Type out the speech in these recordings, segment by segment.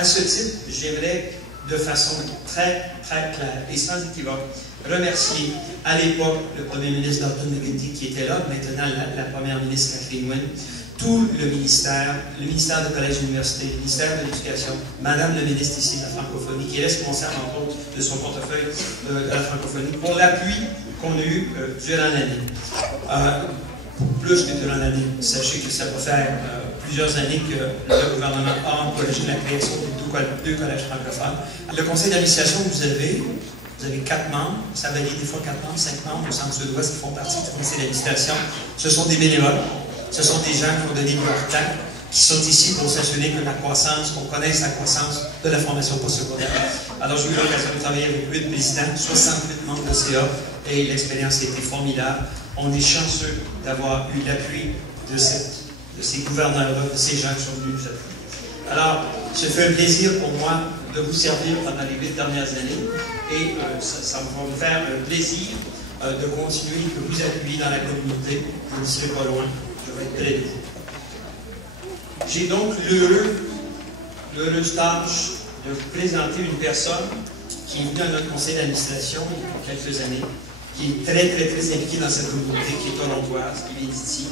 à ce titre, j'aimerais de façon très claire et sans équivoque remercier à l'époque le premier ministre Dalton McGuinty qui était là, maintenant la première ministre Kathleen Wynne, tout le ministère de collège et université, le ministère de l'Éducation, Madame le ministre ici de la francophonie, qui est responsable entre autres de son portefeuille de la francophonie, pour l'appui qu'on a eu durant l'année. Plus que durant l'année, sachez que ça va faire plusieurs années que le gouvernement a encouragé la création de deux collèges francophones. Le conseil d'administration que vous avez 4 membres, ça varie des fois 4 membres, 5 membres au centre-sud-ouest qui font partie du conseil d'administration. Ce sont des bénévoles, ce sont des gens qui ont donné leur temps, qui sont ici pour s'assurer que la croissance, qu'on connaisse la croissance de la formation postsecondaire. Alors j'ai eu l'occasion de travailler avec 8 présidents, 68 membres de CA, et l'expérience a été formidable. On est chanceux d'avoir eu l'appui de ces gouverneurs-là, de ces gens qui sont venus nous appuyer. Alors, ce fait un plaisir pour moi de vous servir pendant les 8 dernières années et ça va me faire un plaisir de continuer, de vous appuyer dans la communauté. Vous ne serez pas loin, je vais être près de vous. J'ai donc l'heureuse tâche de vous présenter une personne qui est venue à notre conseil d'administration il y a quelques années, qui est très impliquée dans cette communauté, qui est torontoise, qui vient d'ici,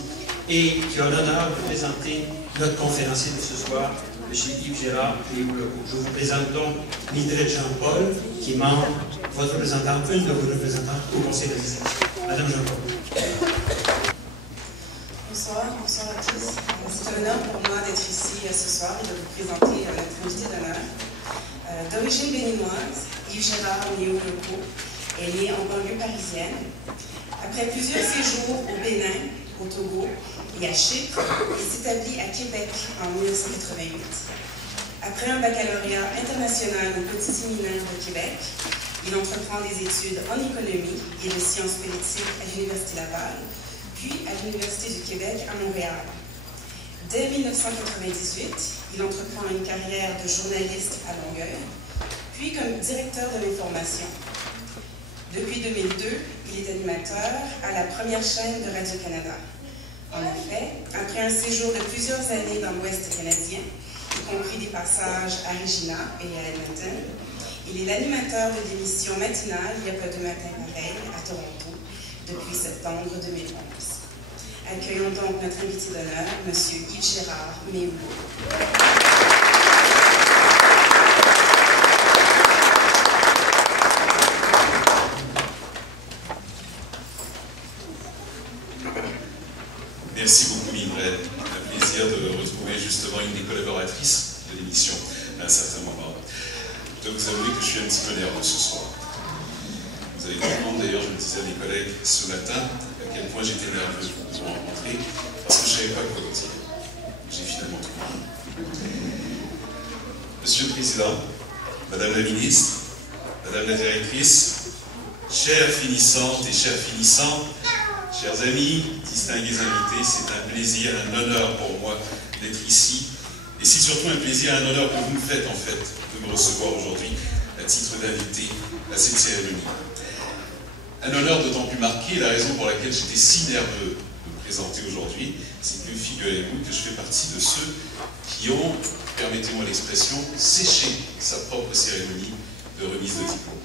et qui a l'honneur de présenter notre conférencier de ce soir, M. Yves Gérard Léouloko. Je vous présente donc Mildred Jean-Paul, qui est membre, votre représentante, une de vos représentantes au conseil d'administration. Madame Jean-Paul. Bonsoir à tous. C'est un honneur pour moi d'être ici ce soir et de vous présenter notre invité d'honneur. D'origine béninoise, Yves Gérard Léouloko est né en banlieue parisienne. Après plusieurs séjours au Bénin, au Togo et à Chypre, il s'établit à Québec en 1988. Après un baccalauréat international au Petit Séminaire de Québec, il entreprend des études en économie et de sciences politiques à l'Université Laval, puis à l'Université du Québec à Montréal. Dès 1998, il entreprend une carrière de journaliste à Longueuil, puis comme directeur de l'information. Depuis 2002, il est animateur à la première chaîne de Radio-Canada. En effet, après un séjour de plusieurs années dans l'Ouest canadien, y compris des passages à Regina et à Edmonton, il est l'animateur de l'émission matinale Il y a pas de matin pareil à Toronto depuis septembre 2011. Accueillons donc notre invité d'honneur, M. Yves Gérard Léouloko. Merci beaucoup, Mildred. Un plaisir de retrouver justement une des collaboratrices de l'émission à un certain moment. Je dois vous avouer que je suis un petit peu nerveux ce soir. Vous allez comprendre, d'ailleurs, je le disais à mes collègues ce matin, à quel point j'étais nerveux de vous rencontrer, parce que je ne savais pas quoi vous dire. J'ai finalement trouvé. Monsieur le Président, Madame la Ministre, Madame la Directrice, chères finissantes et chers finissants, chers amis, distingués invités, c'est un plaisir, un honneur pour moi d'être ici. Et c'est surtout un plaisir, un honneur que vous me faites en fait de me recevoir aujourd'hui à titre d'invité à cette cérémonie. Un honneur d'autant plus marqué, la raison pour laquelle j'étais si nerveux de me présenter aujourd'hui, c'est que figurez-vous que je fais partie de ceux qui ont, permettez-moi l'expression, séché sa propre cérémonie de remise de diplôme.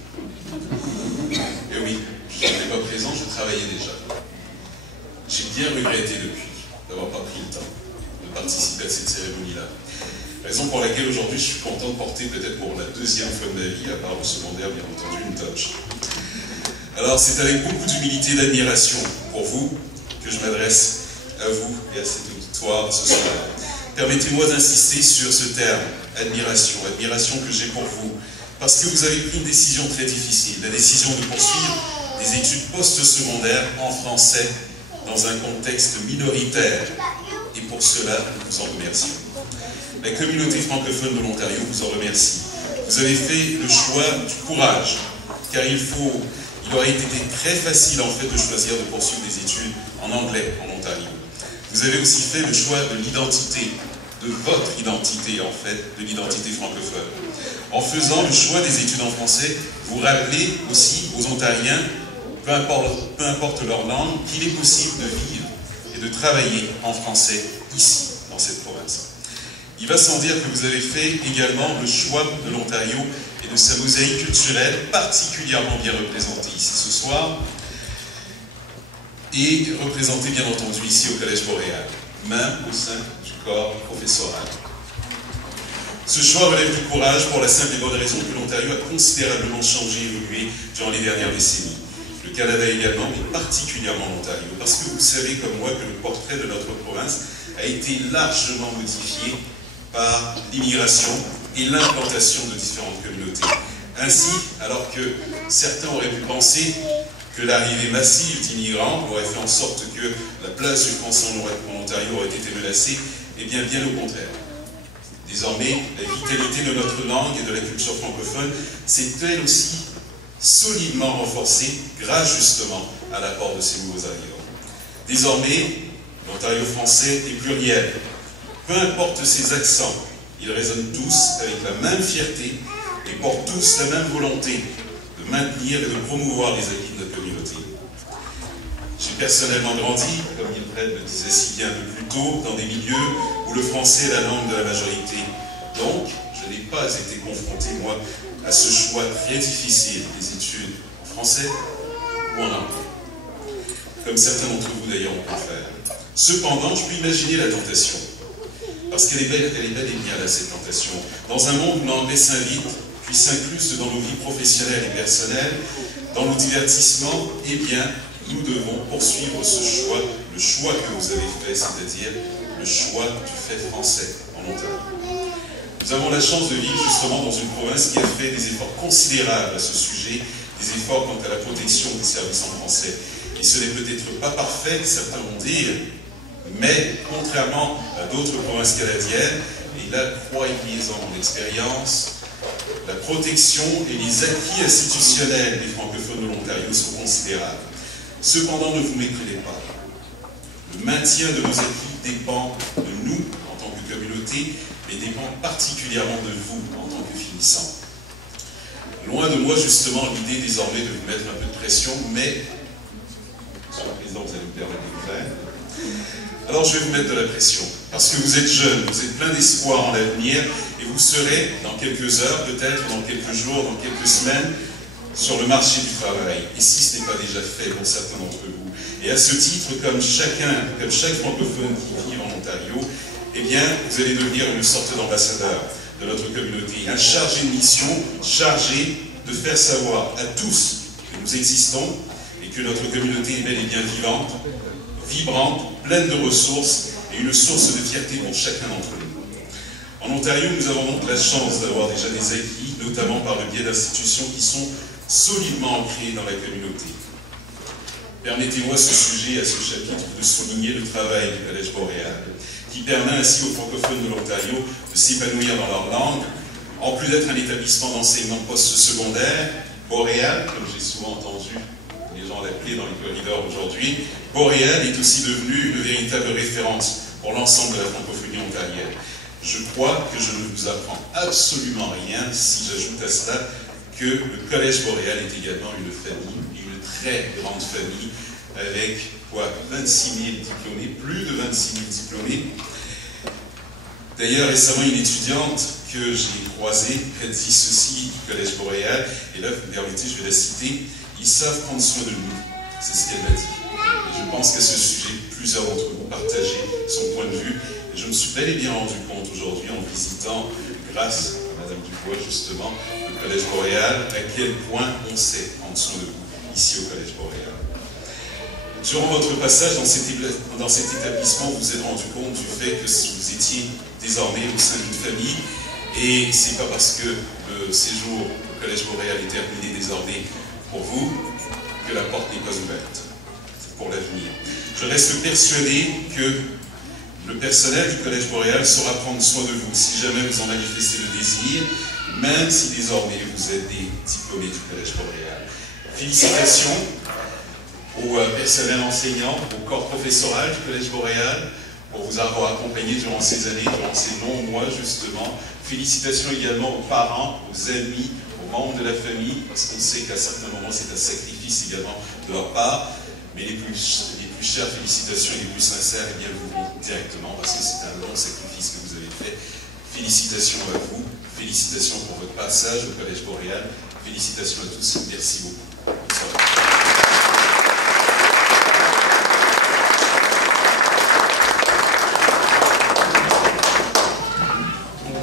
Et oui, je n'étais pas présent, je travaillais déjà. J'ai bien regretté depuis d'avoir pas pris le temps de participer à cette cérémonie-là. Raison pour laquelle aujourd'hui je suis content de porter peut-être pour la deuxième fois de ma vie, à part au secondaire bien entendu, une touch. Alors c'est avec beaucoup d'humilité et d'admiration pour vous que je m'adresse à vous et à cet auditoire ce soir. Permettez-moi d'insister sur ce terme, admiration, admiration que j'ai pour vous, parce que vous avez pris une décision très difficile, la décision de poursuivre des études post-secondaires en français dans un contexte minoritaire, et pour cela, nous vous en remercions. La communauté francophone de l'Ontario vous en remercie. Vous avez fait le choix du courage, car il aurait été très facile en fait de choisir de poursuivre des études en anglais en Ontario. Vous avez aussi fait le choix de l'identité, de votre identité en fait, de l'identité francophone. En faisant le choix des études en français, vous rappelez aussi aux Ontariens, peu importe leur langue, qu'il est possible de vivre et de travailler en français ici, dans cette province. Il va sans dire que vous avez fait également le choix de l'Ontario et de sa mosaïque culturelle, particulièrement bien représentée ici ce soir, et représentée bien entendu ici au Collège Boréal, même au sein du corps professoral. Ce choix relève du courage pour la simple et bonne raison que l'Ontario a considérablement changé et évolué durant les dernières décennies. Le Canada également, mais particulièrement l'Ontario, parce que vous savez comme moi que le portrait de notre province a été largement modifié par l'immigration et l'implantation de différentes communautés. Ainsi, alors que certains auraient pu penser que l'arrivée massive d'immigrants aurait fait en sorte que la place du français en Ontario aurait été menacée, eh bien au contraire. Désormais, la vitalité de notre langue et de la culture francophone s'est elle aussi solidement renforcée grâce justement à l'apport de ces nouveaux arrivants. Désormais, l'Ontario français est pluriel. Peu importe ses accents, ils résonnent tous avec la même fierté et portent tous la même volonté de maintenir et de promouvoir les acquis de notre communauté. J'ai personnellement grandi, comme Yves le disait si bien un peu plus tôt, dans des milieux où le français est la langue de la majorité. Donc, je n'ai pas été confronté, moi, à ce choix très difficile des études en français ou en anglais, comme certains d'entre vous d'ailleurs ont pu le faire. Cependant, je peux imaginer la tentation, parce qu'elle est bel et bien là, cette tentation. Dans un monde où l'anglais s'invite, puis s'incruste dans nos vies professionnelles et personnelles, dans nos divertissements, eh bien, nous devons poursuivre ce choix, le choix que vous avez fait, c'est-à-dire le choix du fait français en Ontario. Nous avons la chance de vivre justement dans une province qui a fait des efforts considérables à ce sujet, des efforts quant à la protection des services en français. Et ce n'est peut-être pas parfait, certains vont dire, mais contrairement à d'autres provinces canadiennes, et là, croyez-en mon expérience, la protection et les acquis institutionnels des francophones de l'Ontario sont considérables. Cependant, ne vous méprenez pas. Le maintien de nos acquis dépend de nous en tant que communauté, mais dépend particulièrement de vous en tant que finissants. Loin de moi justement l'idée désormais de vous mettre un peu de pression, mais, Monsieur le Président, vous allez me permettre de le faire. Alors je vais vous mettre de la pression, parce que vous êtes jeunes, vous êtes plein d'espoir en l'avenir, et vous serez dans quelques heures, peut-être, dans quelques jours, dans quelques semaines, sur le marché du travail, et si ce n'est pas déjà fait pour certains d'entre vous. Et à ce titre, comme chaque francophone qui vit en Ontario, eh bien, vous allez devenir une sorte d'ambassadeur de notre communauté, un chargé de mission, chargé de faire savoir à tous que nous existons et que notre communauté est bel et bien vivante, vibrante, pleine de ressources et une source de fierté pour chacun d'entre nous. En Ontario, nous avons donc la chance d'avoir déjà des acquis, notamment par le biais d'institutions qui sont solidement ancrées dans la communauté. Permettez-moi ce sujet, à ce chapitre, de souligner le travail du Collège Boréal, qui permet ainsi aux francophones de l'Ontario de s'épanouir dans leur langue, en plus d'être un établissement d'enseignement post-secondaire. Boréal, comme j'ai souvent entendu les gens l'appeler dans les corridors aujourd'hui, Boréal est aussi devenu une véritable référence pour l'ensemble de la francophonie ontarienne. Je crois que je ne vous apprends absolument rien si j'ajoute à cela que le Collège Boréal est également une famille, une très grande famille, avec quoi 26 000 diplômés, plus de 26 000 diplômés. D'ailleurs, récemment, une étudiante que j'ai croisée a dit ceci du Collège Boréal, et là, vous me permettez, je vais la citer, ils savent prendre soin de nous, c'est ce qu'elle m'a dit. Et je pense qu'à ce sujet, plusieurs d'entre vous partagez son point de vue, et je me suis bel et bien rendu compte aujourd'hui en visitant, grâce à Madame Dubois justement, le Collège Boréal, à quel point on sait prendre soin de vous ici au Collège Boréal. Durant votre passage dans cet établissement, vous vous êtes rendu compte du fait que vous étiez désormais au sein d'une famille, et c'est pas parce que le séjour au Collège Boréal est terminé désormais pour vous que la porte n'est pas ouverte pour l'avenir. Je reste persuadé que le personnel du Collège Boréal saura prendre soin de vous si jamais vous en manifestez le désir, même si désormais vous êtes des diplômés du Collège Boréal. Félicitations au personnel enseignant, au corps professoral du Collège Boréal, pour vous avoir accompagné durant ces années, durant ces longs mois justement. Félicitations également aux parents, aux amis, aux membres de la famille, parce qu'on sait qu'à certains moments c'est un sacrifice également de leur part, mais les plus chères félicitations et les plus sincères, eh bien, vous vont directement, parce que c'est un long sacrifice que vous avez fait. Félicitations à vous, félicitations pour votre passage au Collège Boréal, félicitations à tous, merci beaucoup. Bonsoir.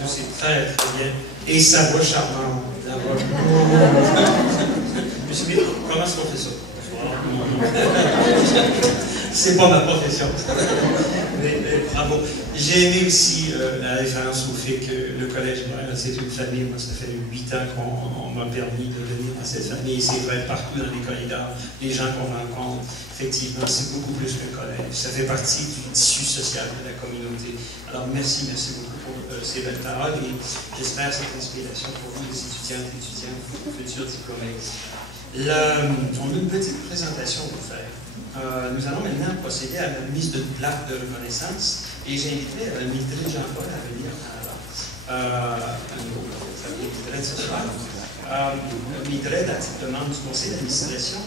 C'est très, très bien. Et sa voix charmante. La voix. Monsieur Smith, comment est-ce qu'on fait ça? C'est pas ma profession. mais bravo. J'ai aimé aussi la référence au fait que le Collège Boréal, c'est une famille. Moi, ça fait 8 ans qu'on m'a permis de venir dans cette famille. C'est vrai partout dans les corridors. Les gens qu'on rencontre, effectivement, c'est beaucoup plus qu'un collège. Ça fait partie du tissu social de la communauté. Alors, merci beaucoup pour ces belles paroles et j'espère cette inspiration pour vous, les étudiantes et étudiants, futurs diplômés. On a une petite présentation à vous faire. Nous allons maintenant procéder à la mise d'une plaque de reconnaissance et j'inviterai Mildred Jean-Paul à venir Mildred ce soir. Mildred, à titre de membre du conseil d'administration,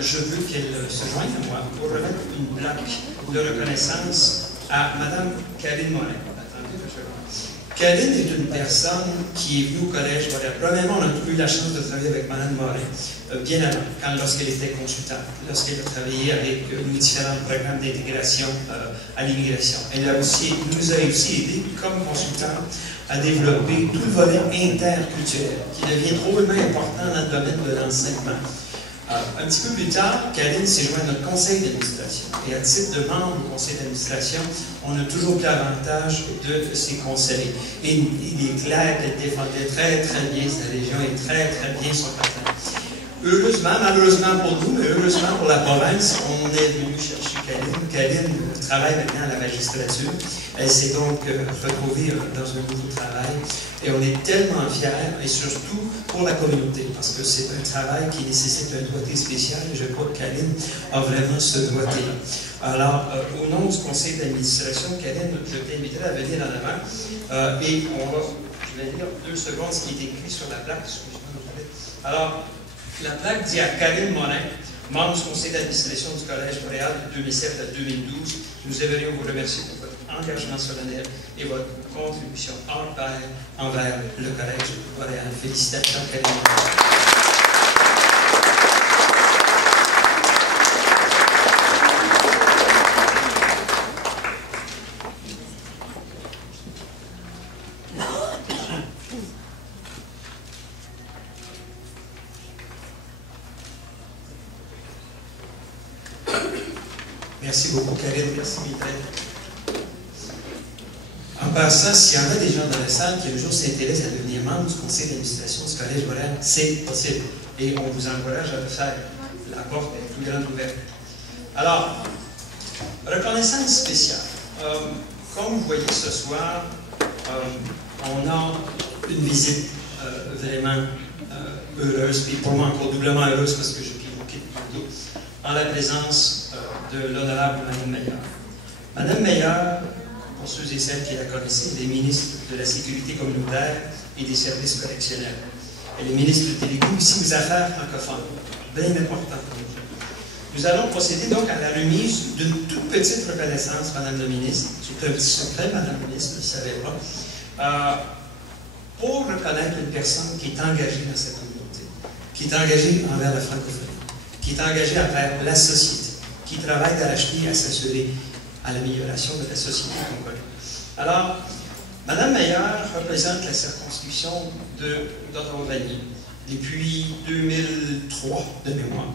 je veux qu'elle se joigne à moi pour remettre une plaque de reconnaissance à Mme Karine Morin. Karine est une personne qui est venue au Collège Boréal. Premièrement, on a eu la chance de travailler avec Mme Morin bien avant, lorsqu'elle était consultante, lorsqu'elle a travaillé avec nos différents programmes d'intégration à l'immigration. Elle nous a aussi aidé, comme consultante, à développer tout le volet interculturel, qui devient drôlement important dans le domaine de l'enseignement. Un petit peu plus tard, Karine s'est jointe à notre conseil d'administration. Et à titre de membre du conseil d'administration, on a toujours pris avantage de ses conseils. Et il est clair qu'elle défendait très, très bien sa région et très, très bien son partenaire. Heureusement, malheureusement pour nous, mais heureusement pour la province, on est venu chercher Karine. Karine travaille maintenant à la magistrature. Elle s'est donc retrouvée dans un nouveau travail. Et on est tellement fiers, et surtout pour la communauté, parce que c'est un travail qui nécessite un doigté spécial, et je crois que Karine a vraiment ce doigté-là. Alors, au nom du conseil d'administration, Karine, je t'inviterai à venir en avant, et je vais lire 2 secondes ce qui est écrit sur la plaque. Alors, la plaque dit à Karine Morin, membre du conseil d'administration du Collège Boréal de 2007 à 2012, nous aimerions vous remercier pour votre engagement solennel et votre contribution hors pair envers le Collège Boréal. Félicitations, Karine Morin. Merci beaucoup, Karine. Merci, Mildred. En passant, s'il y en a des gens dans la salle qui un jour s'intéressent à devenir membre du conseil d'administration du Collège Boréal, c'est possible. Et on vous encourage à le faire. La porte est plus grande ouverte. Alors, reconnaissance spéciale. Comme vous voyez ce soir, on a une visite vraiment heureuse, et pour moi encore doublement heureuse parce que je quitte Bordeaux, en la présence de l'honorable Mme Meillard. Mme Meillard, pour ceux et celles qui la connaissaient, elle est ministre de la Sécurité communautaire et des services correctionnels. Elle est ministre déléguée aussi aux affaires francophones, bien importante. Nous allons procéder donc à la remise d'une toute petite reconnaissance, Madame la ministre. C'est un petit secret, Madame la ministre, je ne savais pas. Pour reconnaître une personne qui est engagée dans cette communauté, qui est engagée envers la francophonie, qui est engagée envers la société, qui travaille d'arrache-pied à s'assurer à l'amélioration de la société qu'on connaît. Alors, Mme Meillard représente la circonscription d'Ottawa-Vanier depuis 2003 de mémoire.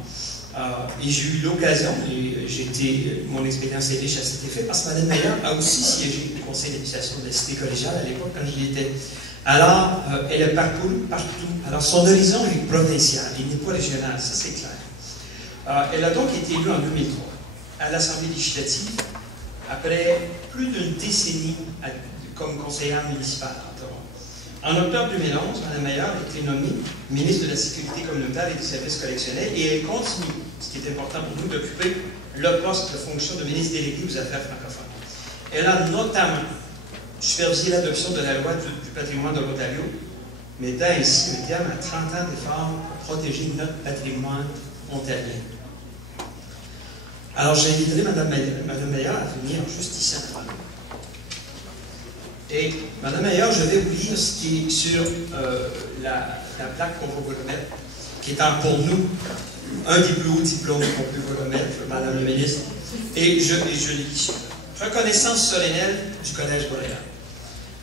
Et j'ai eu l'occasion, et mon expérience est riche à cet effet, parce que Mme Meillard a aussi siégé au conseil d'administration de la cité collégiale à l'époque quand j'y étais. Alors, elle a parcouru partout. Alors, son horizon est provincial, il n'est pas régional, ça c'est clair. Elle a donc été élue en 2003 à l'Assemblée législative après plus d'une décennie comme conseillère municipale à Ottawa. En octobre 2011, Mme Meillard a été nommée ministre de la Sécurité communautaire et des services correctionnels et elle continue, ce qui est important pour nous, d'occuper le poste de fonction de ministre déléguée aux affaires francophones. Elle a notamment supervisé l'adoption de la loi du patrimoine de l'Ontario, mettant ainsi un terme à 30 ans d'efforts pour protéger notre patrimoine ontarien. Alors, j'inviterai Mme Meillard à venir juste ici en avant. Et, Madame Meilleur, je vais vous lire ce qui est sur la plaque qu'on va vous remettre, qui est pour nous un des plus hauts diplômes qu'on peut vous remettre, Madame le ministre. Et je lis. Reconnaissance solennelle du Collège Boréal.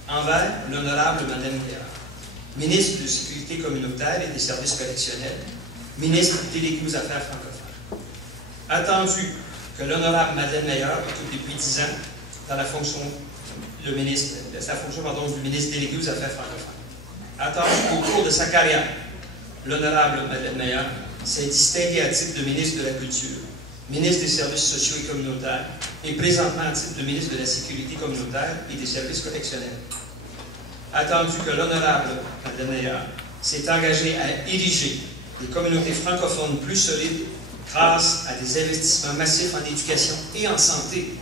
Envers l'honorable Madame Meilleur, ministre de Sécurité communautaire et des services correctionnels, ministre délégué aux affaires francophones. Attendu que l'honorable Madeleine Meilleur occupe depuis 10 ans dans la fonction, du ministre délégué aux affaires francophones. Attendu qu'au cours de sa carrière, l'honorable Madeleine Meilleur s'est distingué à titre de ministre de la Culture, ministre des Services sociaux et communautaires, et présentement à titre de ministre de la Sécurité communautaire et des services correctionnels. Attendu que l'honorable Madeleine Meilleur s'est engagé à ériger des communautés francophones plus solides grâce à des investissements massifs en éducation et en santé.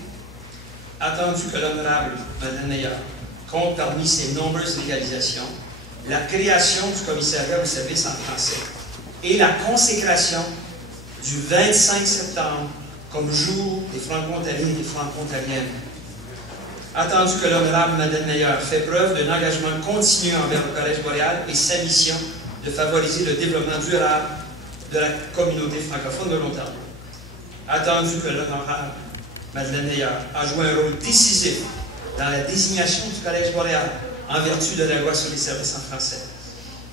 Attendu que l'honorable Madeleine Meilleur compte parmi ses nombreuses réalisations la création du commissariat aux services en français et la consécration du 25 septembre comme jour des Franco-Ontariens et des Franco-Ontariennes. Attendu que l'honorable Madeleine Meilleur fait preuve d'un engagement continu envers le Collège Boréal et sa mission de favoriser le développement durable de la communauté francophone de l'Ontario. Attendu que l'honorable Madeleine Meilleur a joué un rôle décisif dans la désignation du Collège Boréal en vertu de la loi sur les services en français.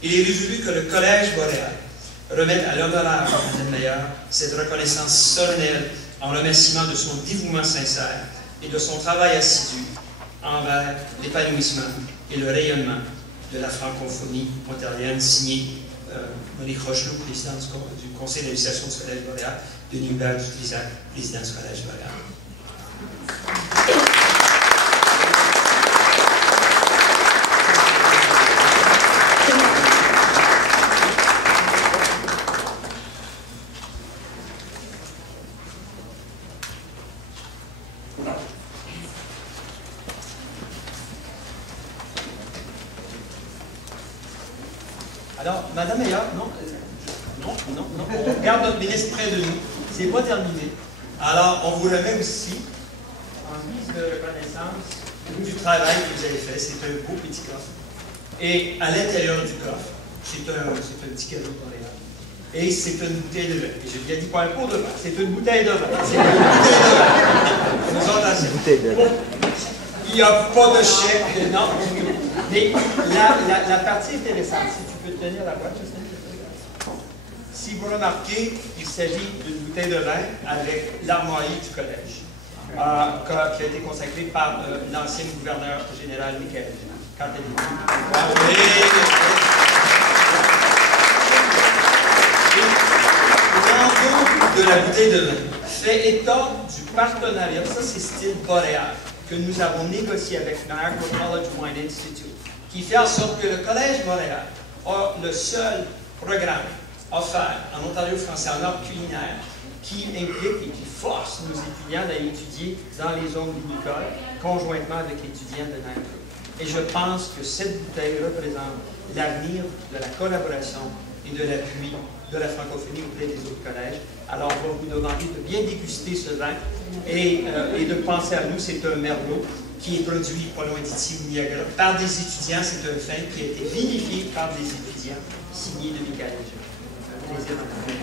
Il est résolu que le Collège Boréal remette à l'honorable Madeleine Meilleur cette reconnaissance solennelle en remerciement de son dévouement sincère et de son travail assidu envers l'épanouissement et le rayonnement de la francophonie ontarienne, signé Monique Rochelot, présidente du Conseil d'administration du Collège Boréal, Denis Hubert Dutrisac, président du Collège Boréal. Alors, Madame Meilleur, non, on regarde notre ministre près de nous. C'est pas terminé. Alors, on vous remet aussi, en guise de reconnaissance du travail que vous avez fait. C'est un beau petit coffre. Et à l'intérieur du coffre, c'est un petit cadeau pour les gens. Et c'est une bouteille de vin. Et j'ai bien dit pas un pot de vin, c'est une bouteille de vin. C'est une bouteille de vin. Nous autres, il n'y a pas de chèque, non. Mais la partie intéressante, si tu peux tenir la boîte, si vous remarquez, il s'agit d'une bouteille de vin avec l'armoirie du collège, qui a été consacrée par l'ancien gouverneur général Michael, quand elle est venue. L'enveloppe de la bouteille de vin fait état du partenariat, ça c'est style boréal, que nous avons négocié avec Niagara College Wine Institute, qui fait en sorte que le Collège Boréal a le seul programme offert en Ontario français en art culinaire qui implique et qui force nos étudiants d'aller étudier dans les zones vinicoles conjointement avec l'étudiant de Niagara. Et je pense que cette bouteille représente l'avenir de la collaboration et de l'appui de la francophonie auprès des autres collèges. Alors, on va vous demander de bien déguster ce vin et de penser à nous. C'est un merlot qui est produit pas loin d'ici, au Niagara, par des étudiants. C'est un vin qui a été vinifié par des étudiants, signé de Michael. Un plaisir d'en parler.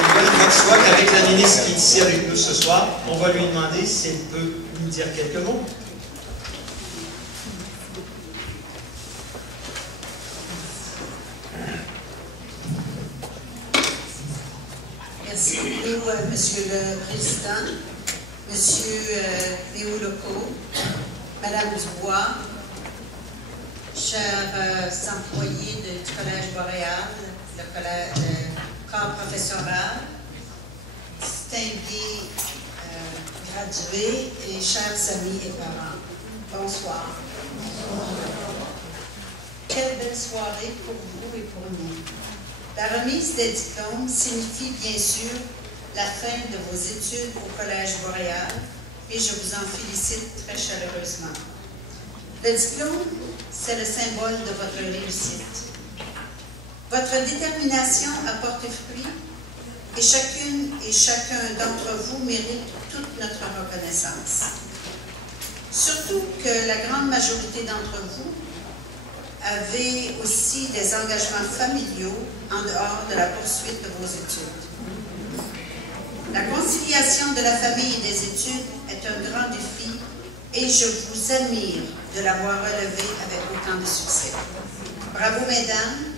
Il va de soi qu'avec la ministre qui est ici avec nous ce soir, on va lui demander si elle peut nous dire quelques mots. Merci beaucoup, Monsieur le Président, Monsieur Léo Legault, Madame Dubois, chers employés du Collège Boréal, le corps professoral, distingués gradués et chers amis et parents. Bonsoir. Quelle belle soirée pour vous et pour nous. La remise des diplômes signifie bien sûr la fin de vos études au Collège Boréal et je vous en félicite très chaleureusement. Le diplôme, c'est le symbole de votre réussite. Votre détermination a porté fruit et chacune et chacun d'entre vous mérite toute notre reconnaissance. Surtout que la grande majorité d'entre vous avez aussi des engagements familiaux en dehors de la poursuite de vos études. La conciliation de la famille et des études est un grand défi et je vous admire de l'avoir relevé avec autant de succès. Bravo mesdames,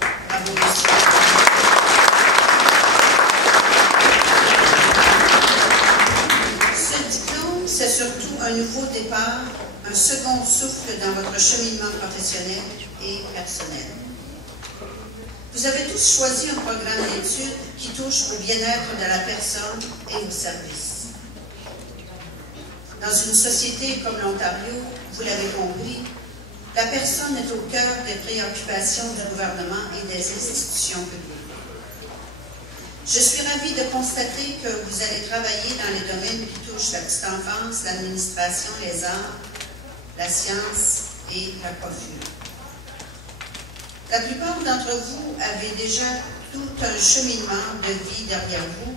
bravo messieurs. Ce diplôme, c'est surtout un nouveau départ, un second souffle dans votre cheminement professionnel et personnel. Vous avez tous choisi un programme d'études qui touche au bien-être de la personne et au service. Dans une société comme l'Ontario, vous l'avez compris, la personne est au cœur des préoccupations du gouvernement et des institutions publiques. Je suis ravie de constater que vous allez travailler dans les domaines qui touchent la petite enfance, l'administration, les arts, la science et la coiffure. La plupart d'entre vous avez déjà tout un cheminement de vie derrière vous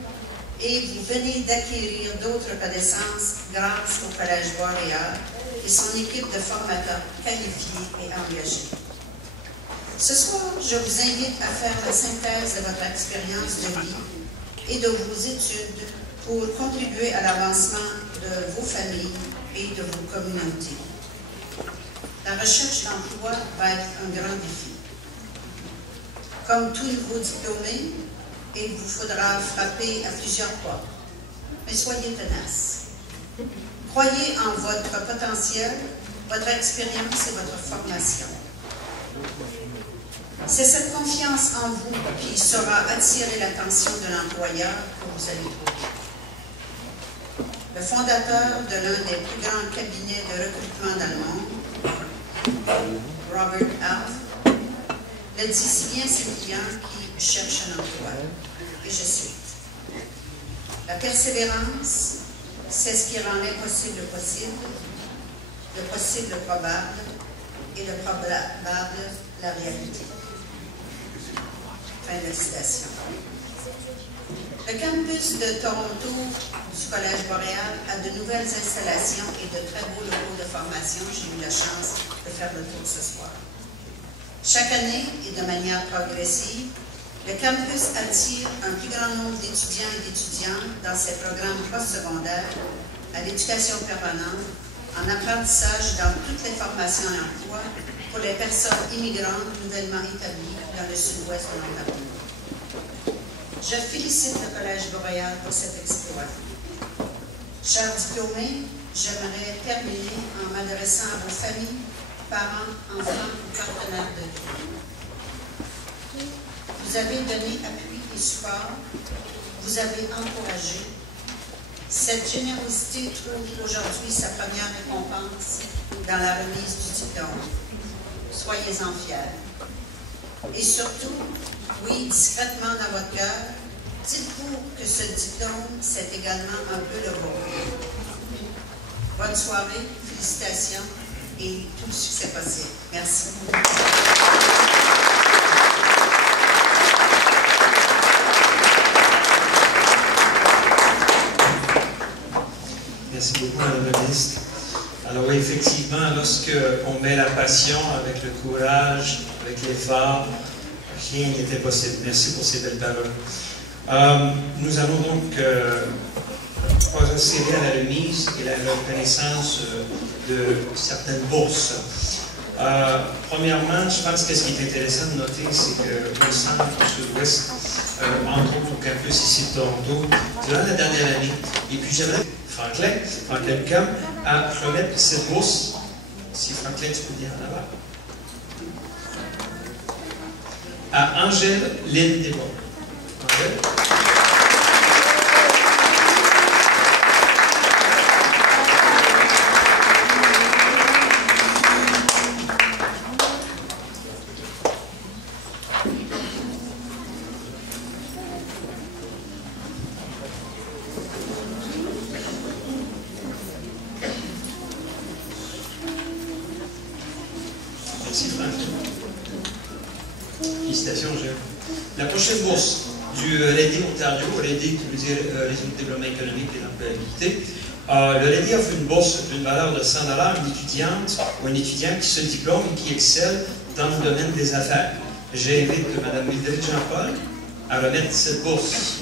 et vous venez d'acquérir d'autres connaissances grâce au Collège Boréal et son équipe de formateurs qualifiés et engagés. Ce soir, je vous invite à faire la synthèse de votre expérience de vie et de vos études pour contribuer à l'avancement de vos familles et de vos communautés. La recherche d'emploi va être un grand défi. Comme tout nouveau diplômé, il vous faudra frapper à plusieurs portes. Mais soyez tenaces. Croyez en votre potentiel, votre expérience et votre formation. C'est cette confiance en vous qui saura attirer l'attention de l'employeur que vous allez trouver. Le fondateur de l'un des plus grands cabinets de recrutement dans le monde, Robert Half, le dit si bien ses clients qui cherchent un emploi. Et je cite: la persévérance, c'est ce qui rend l'impossible possible, le possible probable et le probable la réalité. Fin de la citation. Le campus de Toronto du Collège Boréal a de nouvelles installations et de très beaux locaux de formation. J'ai eu la chance de faire le tour ce soir. Chaque année et de manière progressive, le campus attire un plus grand nombre d'étudiants et d'étudiantes dans ses programmes postsecondaires, à l'éducation permanente, en apprentissage dans toutes les formations à l'emploi pour les personnes immigrantes nouvellement établies dans le sud-ouest de l'Ontario. Je félicite le Collège Boréal pour cet exploit. Chers diplômés, j'aimerais terminer en m'adressant à vos familles, parents, enfants ou partenaires de vie. Vous avez donné appui et support, vous avez encouragé. Cette générosité trouve aujourd'hui sa première récompense dans la remise du diplôme. Soyez-en fiers. Et surtout, oui, discrètement dans votre cœur, dites-vous que ce diplôme, c'est également un peu le vôtre. Bonne soirée, félicitations et tout le succès possible. Merci. Merci beaucoup, Mme la ministre. Alors oui, effectivement, lorsqu'on met la passion avec le courage, avec l'effort, rien n'était possible. Merci pour ces belles paroles. Nous allons donc procéder à la remise et la reconnaissance de certaines bourses. Premièrement, je pense que ce qui est intéressant de noter, c'est que le centre du Sud-Ouest, entre autres au campus ici de Toronto, durant la dernière année, et puis j'aimerais Franklin Cam, à remettre cette bourse, si Franklin, tu peux dire en avant, à Angèle Lynn Desbois. Angèle. Félicitations, Angèle. La prochaine bourse du REDI Ontario. REDI qui veut dire Réseau de développement économique et l'employabilité. Le REDI offre une bourse d'une valeur de 100 $ à une étudiante ou un étudiant qui se diplôme et qui excelle dans le domaine des affaires. J'invite Mme Mildred Jean-Paul à remettre cette bourse.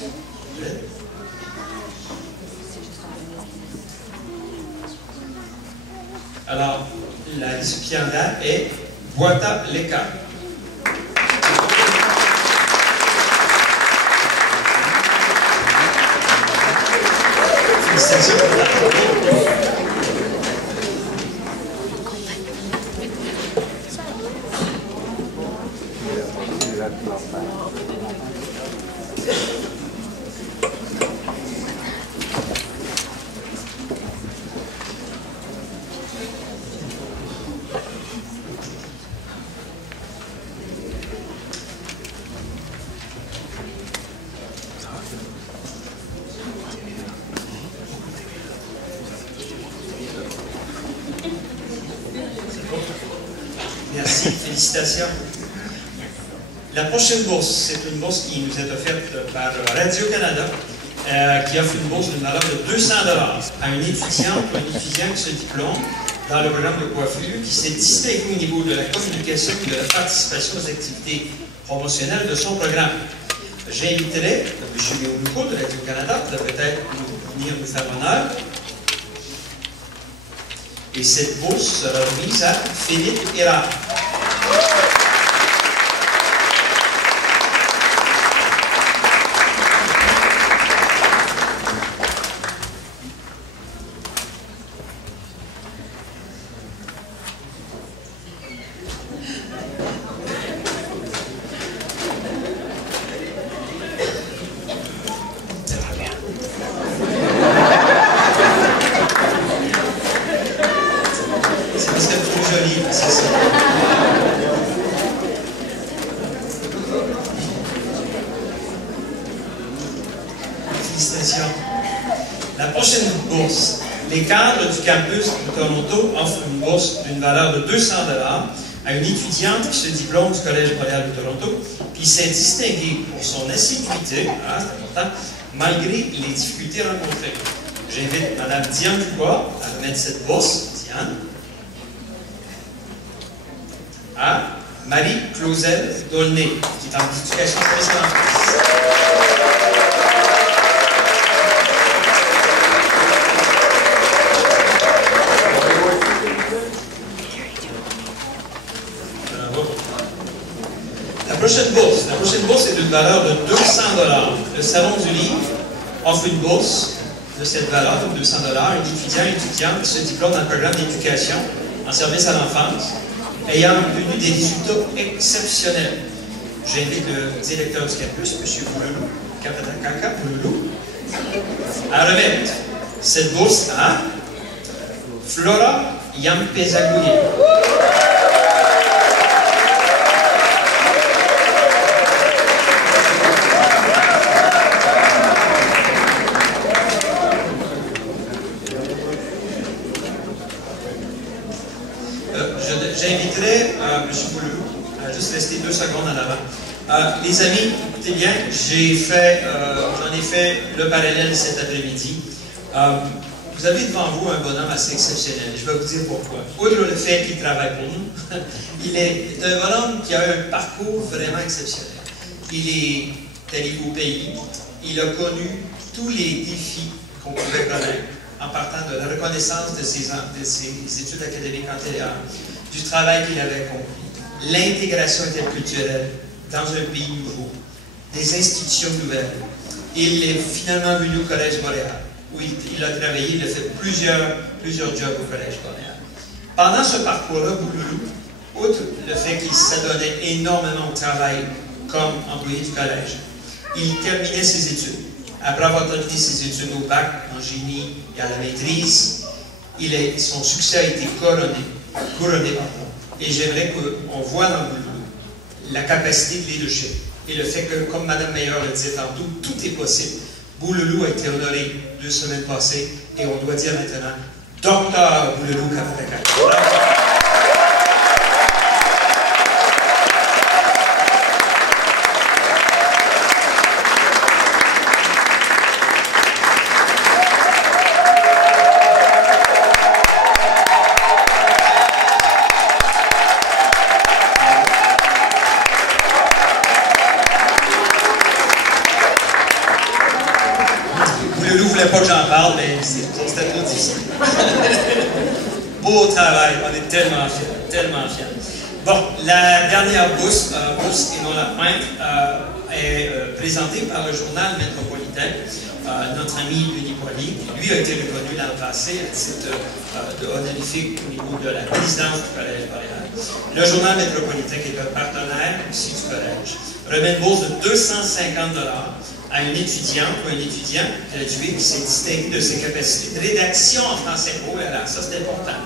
Alors, la récipiendaire est Boita Leka. Félicitations pour la première. Merci, félicitations. La prochaine bourse, c'est une bourse qui nous est offerte par Radio-Canada, qui offre une bourse d'une valeur de 200 $ à une étudiante ou un étudiant qui se diplôme dans le programme de coiffure, qui s'est distingué au niveau de la communication et de la participation aux activités promotionnelles de son programme. J'inviterai M. Léo Legault de Radio-Canada de peut-être venir nous faire honneur. Et cette bourse sera remise à Philippe Hérard. La prochaine bourse, les cadres du campus de Toronto offrent une bourse d'une valeur de 200 $ à une étudiante qui se diplôme du Collège Boréal de Toronto, qui s'est distinguée pour son assiduité, c'est important, malgré les difficultés rencontrées. J'invite Mme Diane Dubois à remettre cette bourse, Diane, à Marie-Clauselle Dolnay, qui est en éducation spéciale en France. La prochaine bourse est d'une valeur de 200 $. Le Salon du Livre offre une bourse de cette valeur de 200 $ à un étudiant qui se diplôme dans le programme d'éducation en service à l'enfance, ayant obtenu des résultats exceptionnels. J'invite le directeur du campus, M. Boulelou, Kapataka Boulelou, à remettre cette bourse à Flora Yampezagouye. J'inviterai M. Boulelou à juste rester 2 secondes en avant. Les amis, écoutez bien, j'en ai fait le parallèle cet après-midi. Vous avez devant vous un bonhomme assez exceptionnel. Je vais vous dire pourquoi. Outre le fait qu'il travaille pour nous, il est un bonhomme qui a un parcours vraiment exceptionnel. Il est allé au pays, il a connu tous les défis qu'on pouvait connaître en partant de la reconnaissance de ses études académiques antérieures, du travail qu'il avait accompli, l'intégration interculturelle dans un pays nouveau, des institutions nouvelles. Il est finalement venu au Collège Boréal, où il a travaillé, il a fait plusieurs jobs au Collège Boréal. Pendant ce parcours-là, Boulelou, outre le fait qu'il s'adonnait énormément au travail comme employé du collège, il terminait ses études. Après avoir terminé ses études au bac en génie et à la maîtrise, son succès a été couronné. Et j'aimerais qu'on voit dans Boulelou la capacité de leadership et le fait que, comme Mme Meyer le disait tantôt, tout est possible. Boulelou a été honoré 2 semaines passées et on doit dire maintenant Dr. Boulelou Kapataka. beau travail. On est tellement fiers, tellement fiers. Bon, la dernière bourse, et non la moindre, est présentée par le journal métropolitain. Notre ami Denis Poirier, qui lui a été reconnu l'an passé à titre de honorifique au niveau de la présidence du Collège Boréal. Le journal métropolitain, qui est un partenaire aussi du Collège, remet une bourse de 250 $ à une étudiante ou un étudiant gradué qui s'est distingué de ses capacités de rédaction en français pro. Alors, ça, c'est important.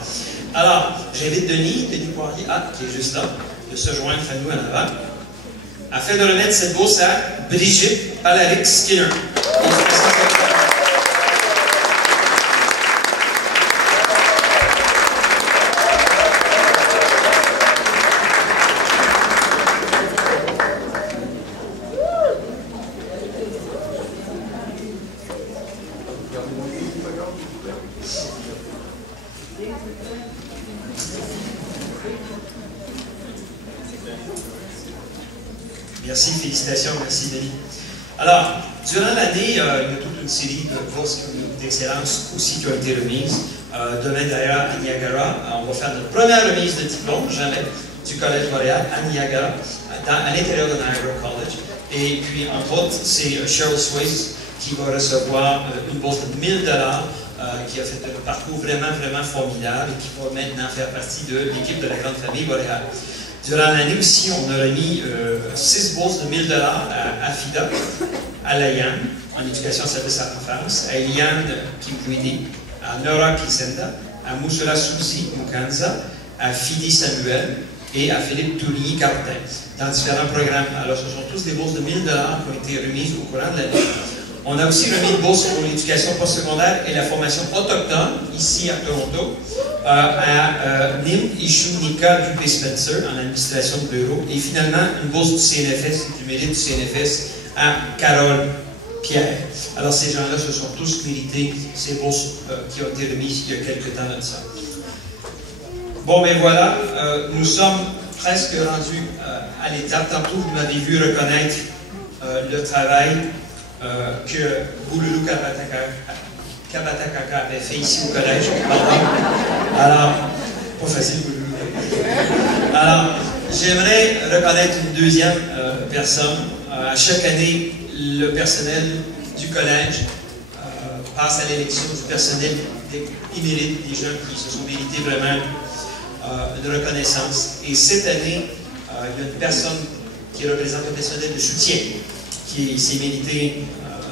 Alors, j'invite Denis Poirier, qui est juste là, de se joindre à nous en avant, afin de remettre cette bourse à Brigitte Alaric Skinner. Merci, félicitations, merci Denis. Alors, durant l'année, il y a toute une série de bourses d'excellence aussi qui ont été remises. Demain, d'ailleurs, à Niagara, on va faire notre première remise de diplôme, jamais, du Collège Boréal à Niagara, à l'intérieur de Niagara College. Et puis, entre autres, c'est Cheryl Swayze qui va recevoir une bourse de 1000 $, qui a fait un parcours vraiment, vraiment formidable et qui va maintenant faire partie de l'équipe de la grande famille Boréal. Durant l'année aussi, on a remis 6 bourses de 1000 $ à FIDA, à Layan, en éducation service à l'enfance, à Eliane Kimpwidi, à Nora Kisenda, à Moussula Souzi Mukanza, à Fidi Samuel et à Philippe Tourigny-Cartin, dans différents programmes. Alors, ce sont tous des bourses de 1000 $ qui ont été remises au courant de l'année. On a aussi remis une bourse pour l'éducation postsecondaire et la formation autochtone, ici à Toronto, à Nim Ishunika Dupé-Spencer, en administration de bureau, et finalement une bourse du CNFS, du mérite du CNFS, à Carole Pierre. Alors ces gens-là se sont tous mérités ces bourses qui ont été remises il y a quelques temps de ça. Bon, ben voilà, nous sommes presque rendus à l'étape. Tantôt, vous m'avez vu reconnaître le travail que Bouloulou Kabatakaka avait fait ici au collège. Pardon. Alors, pas facile, Bouloulou. Alors, j'aimerais reconnaître une deuxième personne. À chaque année, le personnel du collège passe à l'élection du personnel émérite, des gens qui se sont mérités vraiment de reconnaissance. Et cette année, il y a une personne qui représente le personnel de soutien qui s'est mérité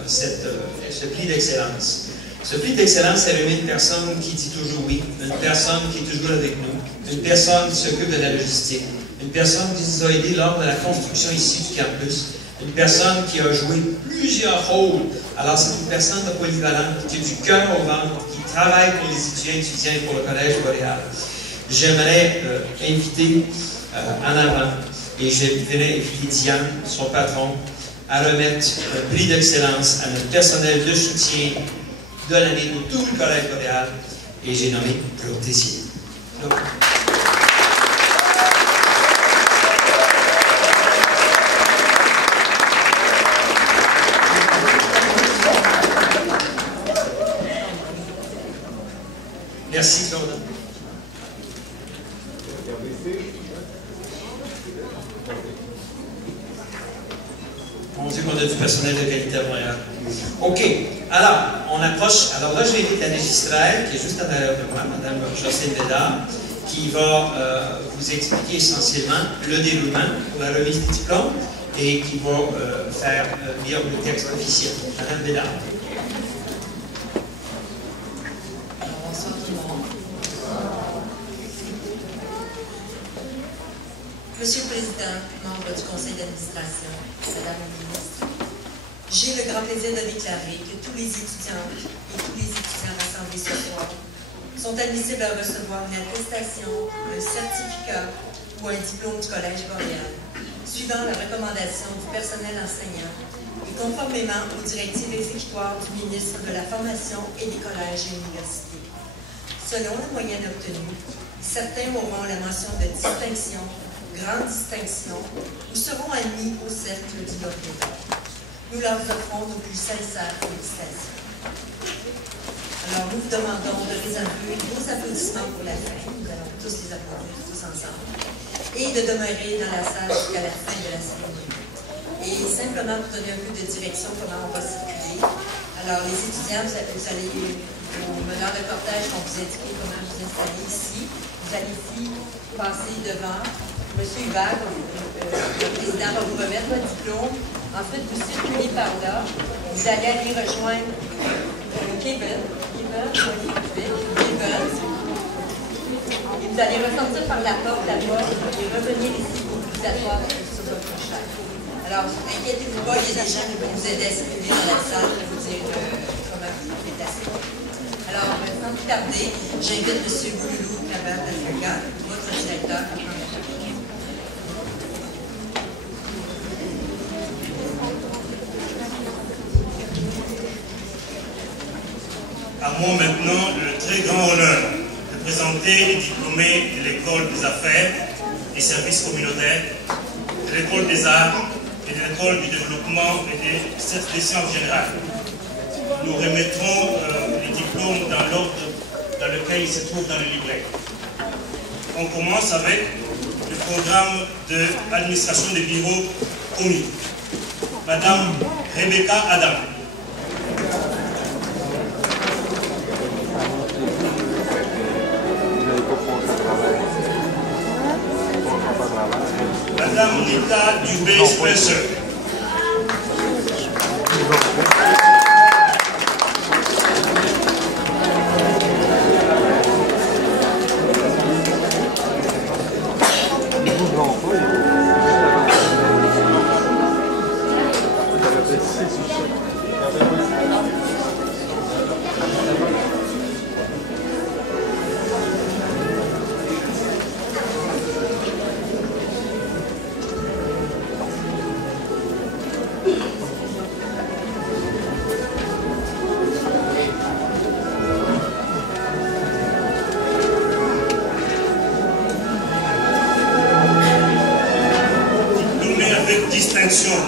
ce prix d'excellence. Ce prix d'excellence est remis à une personne qui dit toujours oui, une personne qui est toujours avec nous, une personne qui s'occupe de la logistique, une personne qui nous a aidés lors de la construction ici du campus, une personne qui a joué plusieurs rôles. Alors c'est une personne de polyvalente, qui a du cœur au ventre, qui travaille pour les étudiants et pour le Collège Boréal. J'aimerais inviter en avant, et j'aimerais inviter Diane, son patron, à remettre un prix d'excellence à notre personnel de soutien de l'année de tout le Collège Boréal, et j'ai nommé Claude Tessier. Merci Claude. Mon Dieu, qu'on a du personnel de qualité à Montréal. OK. Alors, on approche. Alors là, j'ai invité la législaire, qui est juste à derrière de moi, Mme Jocelyne Bédard, qui va vous expliquer essentiellement le déroulement pour la remise des diplômes et qui va faire lire le texte officiel. Mme Bédard. Bonsoir tout le monde. Monsieur le Président, membre du Conseil d'administration, Madame la Ministre, j'ai le grand plaisir de déclarer que tous les étudiantes et tous les étudiants rassemblés ce soir sont admissibles à recevoir une attestation, un certificat ou un diplôme du Collège Boréal, suivant la recommandation du personnel enseignant et conformément aux directives exécutoires du ministre de la Formation et des collèges et universités. Selon la moyenne obtenue, certains auront la mention de distinction, grande distinction, ou seront admis au cercle du lauréat. Nous leur offrons nos plus sincères félicitations. Alors, nous vous demandons de réserver vos applaudissements pour la fin. ensemble et de demeurer dans la salle jusqu'à la fin de la cérémonie. Et simplement pour donner un peu de direction comment on va circuler. Alors, les étudiants, vous allez, au meneur de cortège, vont vous indiquer comment vous installer ici. Vous allez ici passer devant. M. Hubert, le président, va vous remettre votre diplôme. Ensuite, vous circulez par là. Vous allez aller rejoindre Kevin. Et vous allez ressortir par la porte là-bas et revenir ici pour vous asseoir sur votre chaise. Alors, inquiétez-vous pas, il y a des gens qui vont vous aider à circuler dans la salle pour vous dire comment vous déplacer. Alors, sans plus tarder, j'invite M. Bouloulou Kabat-Afrika, votre directeur, à prendre la parole. À moi maintenant le très grand honneur de présenter les diplômés de l'École des Affaires et Services communautaires, de l'École des Arts et de l'École du Développement et des Sciences Générales. Nous remettrons les diplômes dans l'ordre dans lequel ils se trouvent dans le livret. On commence avec le programme de l'administration des bureaux commis. Madame Rebecca Adam. Madame Nita Dubé-Spencer.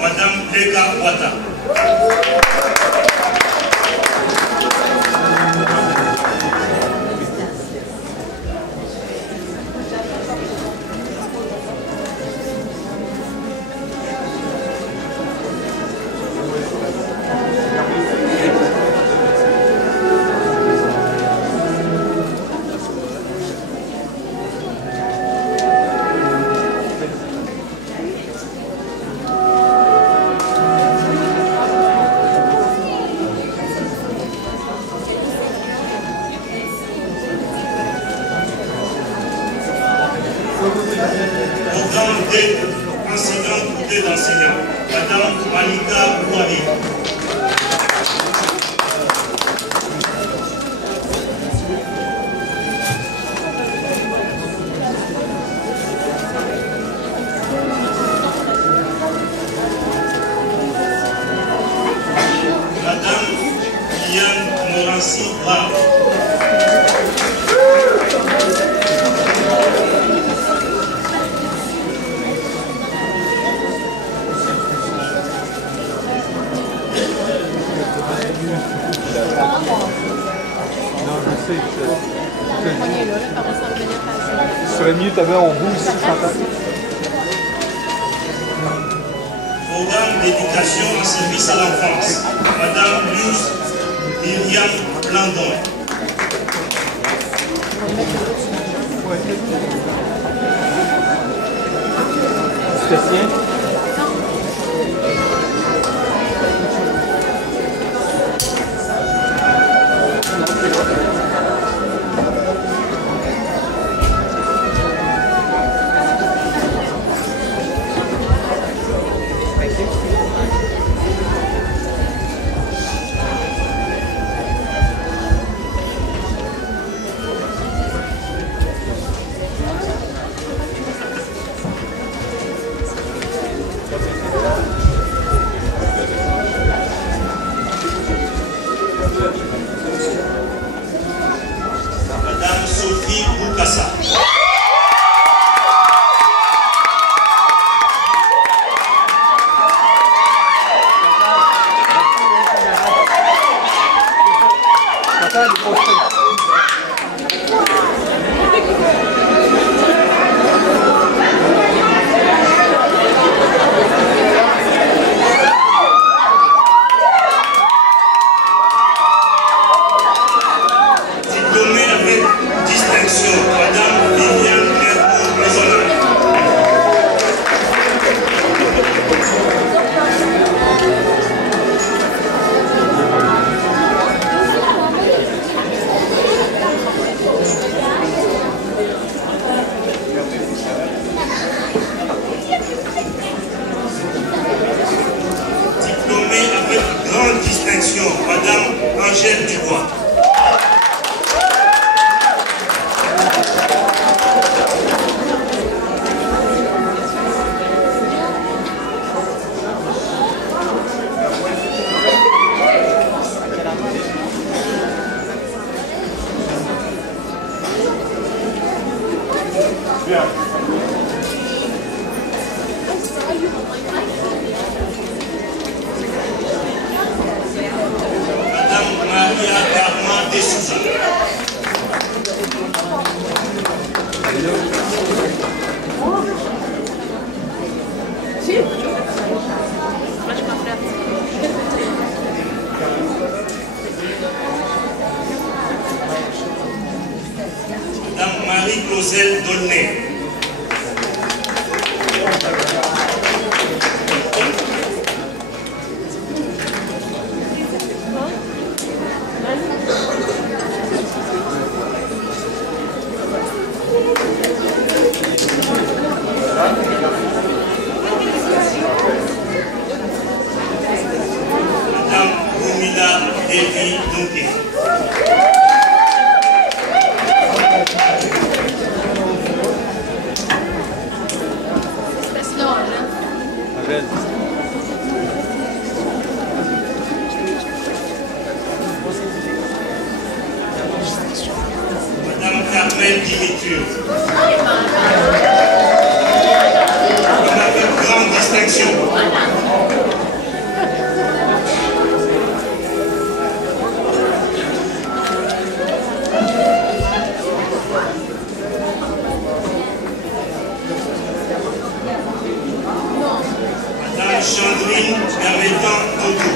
Madame Lega Wata. Programme d'éducation en service à l'enfance. Madame Luz Myriam Blandon. Madame Maria Carmen de Souza. Madame Marie-Clauselle Dolnay. Madame Rumila Devi Dunke. Madame Carmen Dimitur. On a fait grande distinction. Madame Chandrine Gavetan Dodou.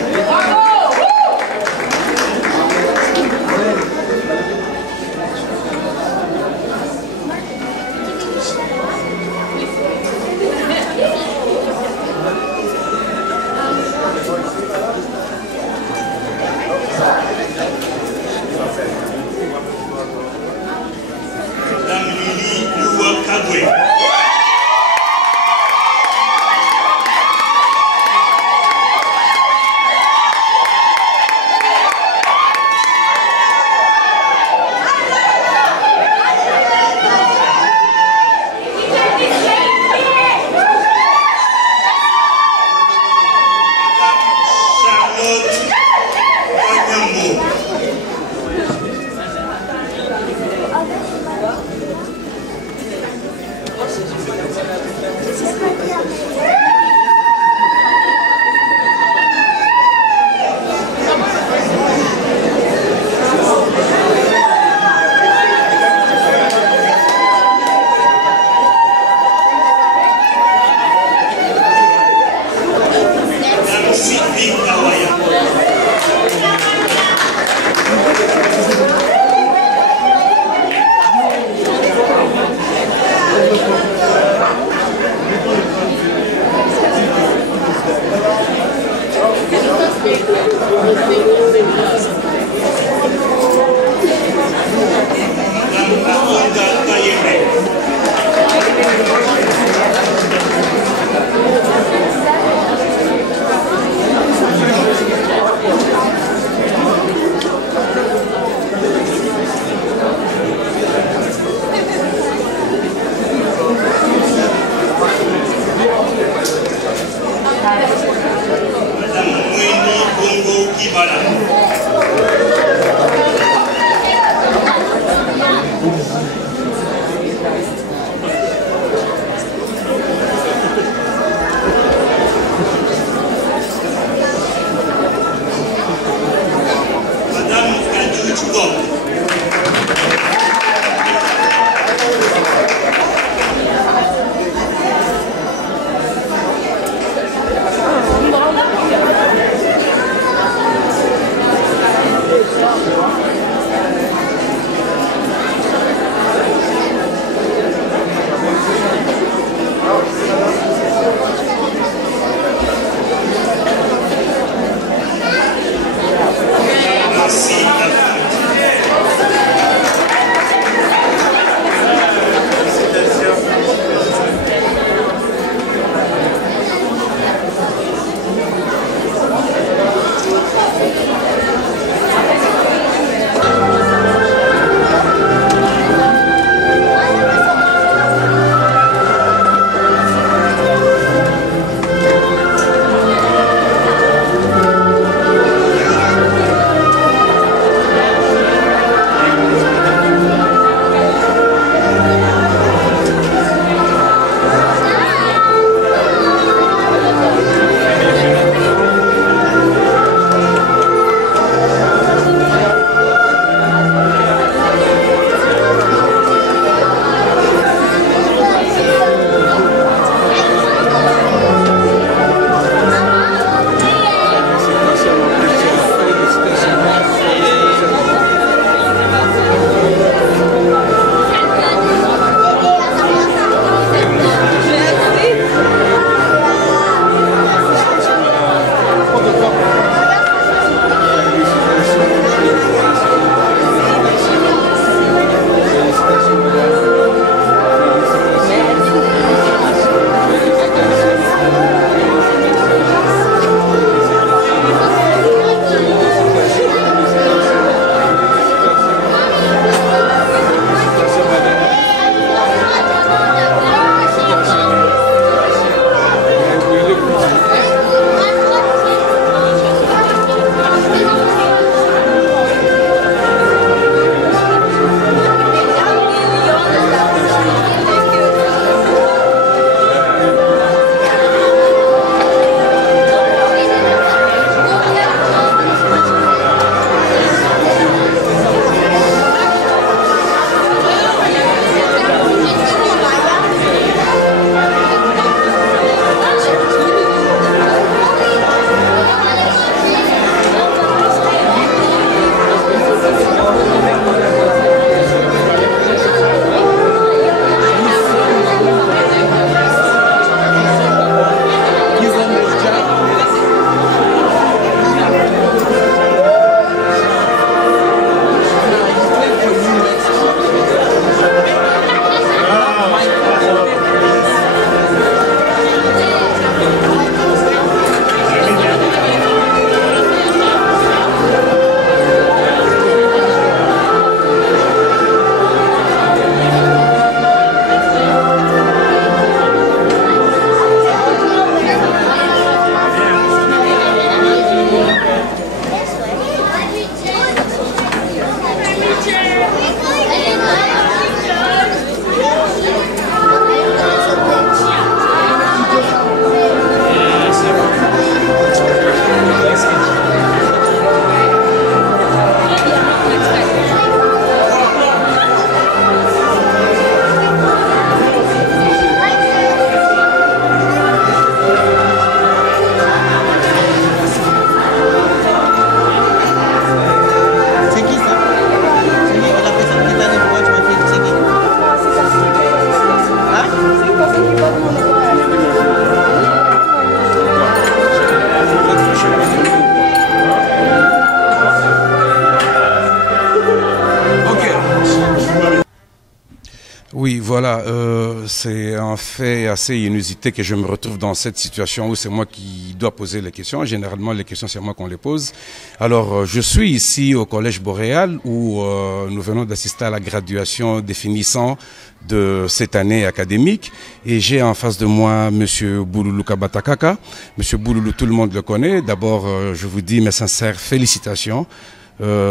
Oui, voilà, c'est un fait assez inusité que je me retrouve dans cette situation où c'est moi qui dois poser les questions. Généralement, les questions, c'est moi qu'on les pose. Alors, je suis ici au Collège Boréal où nous venons d'assister à la graduation des finissants de cette année académique. Et j'ai en face de moi Monsieur Bouloulou Kabatakaka. Monsieur Bouloulou, tout le monde le connaît. D'abord, je vous dis mes sincères félicitations.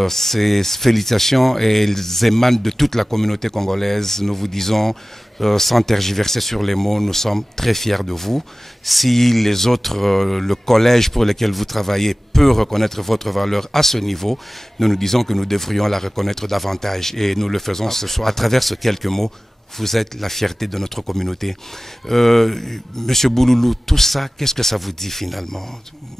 Ces félicitations, elles émanent de toute la communauté congolaise. Nous vous disons, sans tergiverser sur les mots, nous sommes très fiers de vous. Si les autres, le collège pour lequel vous travaillez peut reconnaître votre valeur à ce niveau, nous nous disons que nous devrions la reconnaître davantage. Et nous le faisons ce soir à travers ces quelques mots. Vous êtes la fierté de notre communauté. Monsieur Bouloulou, tout ça, qu'est-ce que ça vous dit finalement?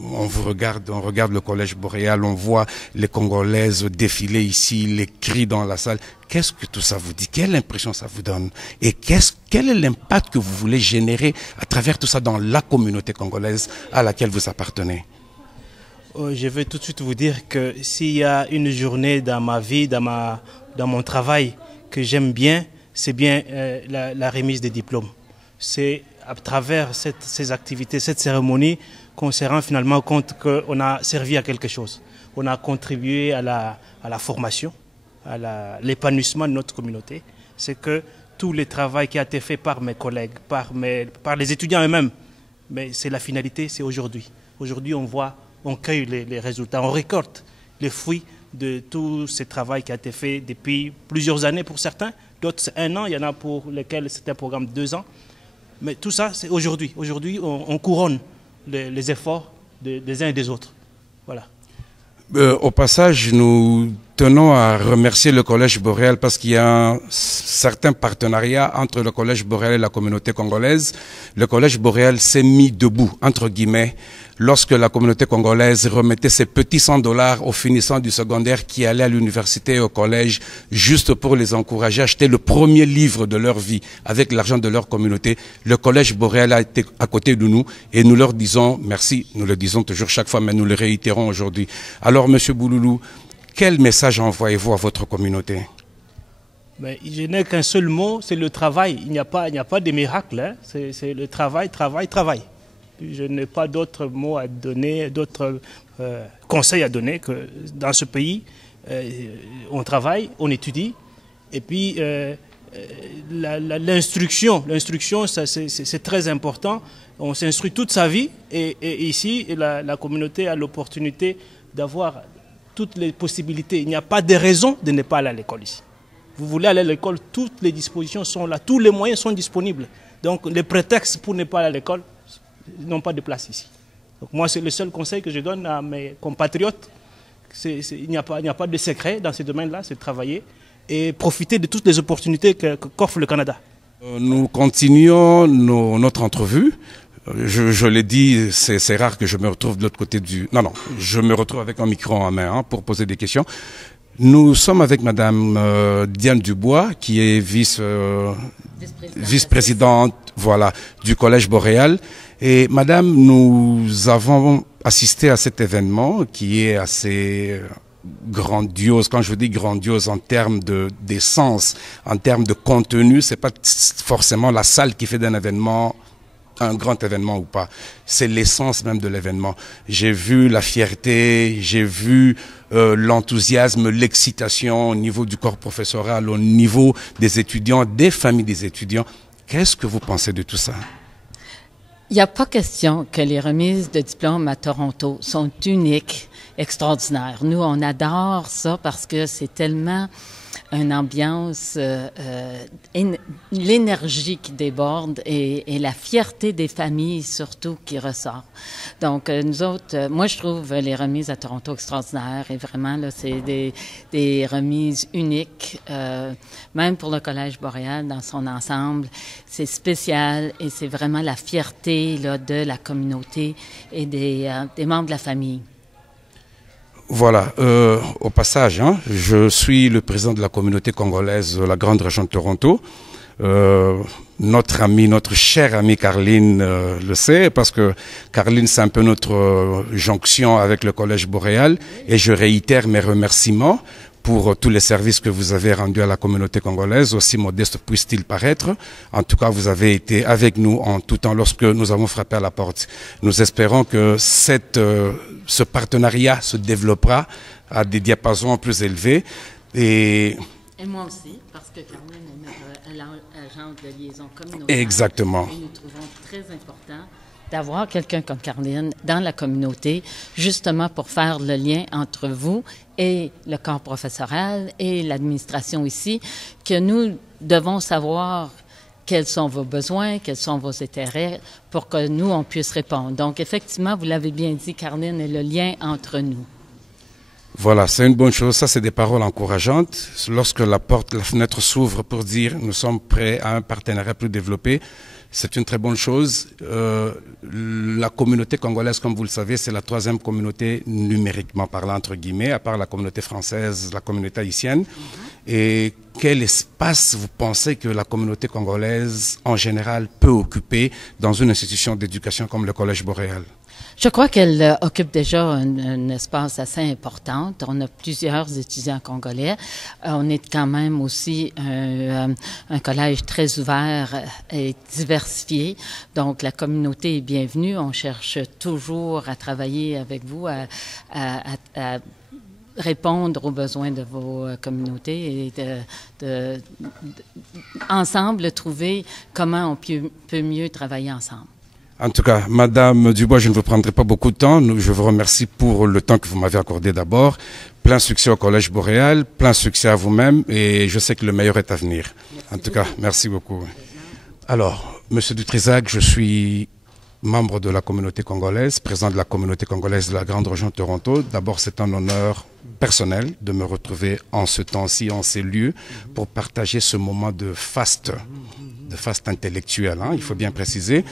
On regarde le Collège Boréal, on voit les Congolaises défiler ici, les cris dans la salle. Qu'est-ce que tout ça vous dit? Quelle impression ça vous donne? Et quel est l'impact que vous voulez générer à travers tout ça dans la communauté congolaise à laquelle vous appartenez? Je vais tout de suite vous dire que s'il y a une journée dans ma vie, dans mon travail que j'aime bien, c'est bien la remise des diplômes. C'est à travers ces activités, cette cérémonie, qu'on se rend finalement compte qu'on a servi à quelque chose. On a contribué à la formation, à l'épanouissement de notre communauté. C'est que tout le travail qui a été fait par mes collègues, par les étudiants eux-mêmes, mais c'est la finalité, c'est aujourd'hui. Aujourd'hui, on cueille les résultats, on récolte les fruits de tout ce travail qui a été fait depuis plusieurs années pour certains. D'autres, c'est 1 an. Il y en a pour lesquels c'est un programme de 2 ans. Mais tout ça, c'est aujourd'hui. Aujourd'hui, on couronne les efforts des uns et des autres. Voilà. Au passage, nous tenons à remercier le Collège Boréal parce qu'il y a un certain partenariat entre le Collège Boréal et la communauté congolaise. Le Collège Boréal s'est mis debout, entre guillemets, lorsque la communauté congolaise remettait ses petits $100 aux finissants du secondaire qui allaient à l'université et au collège juste pour les encourager à acheter le premier livre de leur vie avec l'argent de leur communauté. Le Collège Boréal a été à côté de nous et nous leur disons merci. Nous le disons toujours chaque fois, mais nous le réitérons aujourd'hui. Alors, Monsieur Bouloulou, quel message envoyez-vous à votre communauté? Mais je n'ai qu'un seul mot, c'est le travail. Il n'y a pas de miracle, hein. C'est le travail, travail, travail. Je n'ai pas d'autres mots à donner, d'autres conseils à donner que dans ce pays, on travaille, on étudie, et puis l'instruction, c'est très important. On s'instruit toute sa vie, et ici, la communauté a l'opportunité d'avoir toutes les possibilités. Il n'y a pas de raison de ne pas aller à l'école ici. Vous voulez aller à l'école, toutes les dispositions sont là, tous les moyens sont disponibles. Donc les prétextes pour ne pas aller à l'école n'ont pas de place ici. Donc moi, c'est le seul conseil que je donne à mes compatriotes. Il n'y a pas de secret dans ce domaine-là, c'est travailler et profiter de toutes les opportunités qu'offre le Canada. Nous continuons notre entrevue. Je l'ai dit, c'est rare que je me retrouve de l'autre côté du... Non, je me retrouve avec un micro en main pour poser des questions. Nous sommes avec Madame Diane Dubois, qui est vice-présidente du Collège Boréal. Et Madame, nous avons assisté à cet événement qui est assez grandiose. Quand je vous dis grandiose en termes d'essence, en termes de contenu, c'est pas forcément la salle qui fait d'un événement un grand événement ou pas. C'est l'essence même de l'événement. J'ai vu la fierté, j'ai vu l'enthousiasme, l'excitation au niveau du corps professoral, au niveau des étudiants, des familles des étudiants. Qu'est-ce que vous pensez de tout ça? Il n'y a pas question que les remises de diplômes à Toronto sont uniques, extraordinaires. Nous, on adore ça parce que c'est tellement une ambiance, l'énergie qui déborde et la fierté des familles surtout qui ressort. Donc, nous autres, moi je trouve les remises à Toronto extraordinaires et vraiment, là, c'est des remises uniques, même pour le Collège Boréal dans son ensemble. C'est spécial et c'est vraiment la fierté là, de la communauté et des membres de la famille. Voilà, au passage, je suis le président de la communauté congolaise de la grande région de Toronto. Notre chère amie Carline le sait, parce que Carline, c'est un peu notre jonction avec le Collège Boréal. Et je réitère mes remerciements pour tous les services que vous avez rendus à la communauté congolaise, aussi modeste puisse-t-il paraître. En tout cas, vous avez été avec nous en tout temps lorsque nous avons frappé à la porte. Nous espérons que ce partenariat se développera à des diapasons plus élevés. Et moi aussi, parce que Carmen est l'agente de liaison communautaire. Exactement. Et nous trouvons très important d'avoir quelqu'un comme Caroline dans la communauté, justement pour faire le lien entre vous et le corps professoral et l'administration ici, que nous devons savoir quels sont vos besoins, quels sont vos intérêts, pour que nous, on puisse répondre. Donc, effectivement, vous l'avez bien dit, Caroline, est le lien entre nous. Voilà, c'est une bonne chose. Ça, c'est des paroles encourageantes. Lorsque la fenêtre s'ouvre pour dire nous sommes prêts à un partenariat plus développé, c'est une très bonne chose. La communauté congolaise, comme vous le savez, c'est la 3e communauté numériquement parlant, entre guillemets, à part la communauté française, la communauté haïtienne. Et quel espace vous pensez que la communauté congolaise, en général, peut occuper dans une institution d'éducation comme le Collège Boréal? Je crois qu'elle occupe déjà un espace assez important. On a plusieurs étudiants congolais. On est quand même aussi un collège très ouvert et diversifié. Donc, la communauté est bienvenue. On cherche toujours à travailler avec vous, à répondre aux besoins de vos communautés et ensemble trouver comment on peut mieux travailler ensemble. En tout cas, Madame Dubois, je ne vous prendrai pas beaucoup de temps. Je vous remercie pour le temps que vous m'avez accordé d'abord. Plein succès au Collège Boréal, plein succès à vous-même et je sais que le meilleur est à venir. En tout cas, merci beaucoup. Alors, Monsieur Dutrisac, je suis membre de la communauté congolaise, président de la communauté congolaise de la Grande Région de Toronto. D'abord, c'est un honneur personnel de me retrouver en ce temps-ci, en ces lieux, pour partager ce moment de faste intellectuel, hein, il faut bien préciser.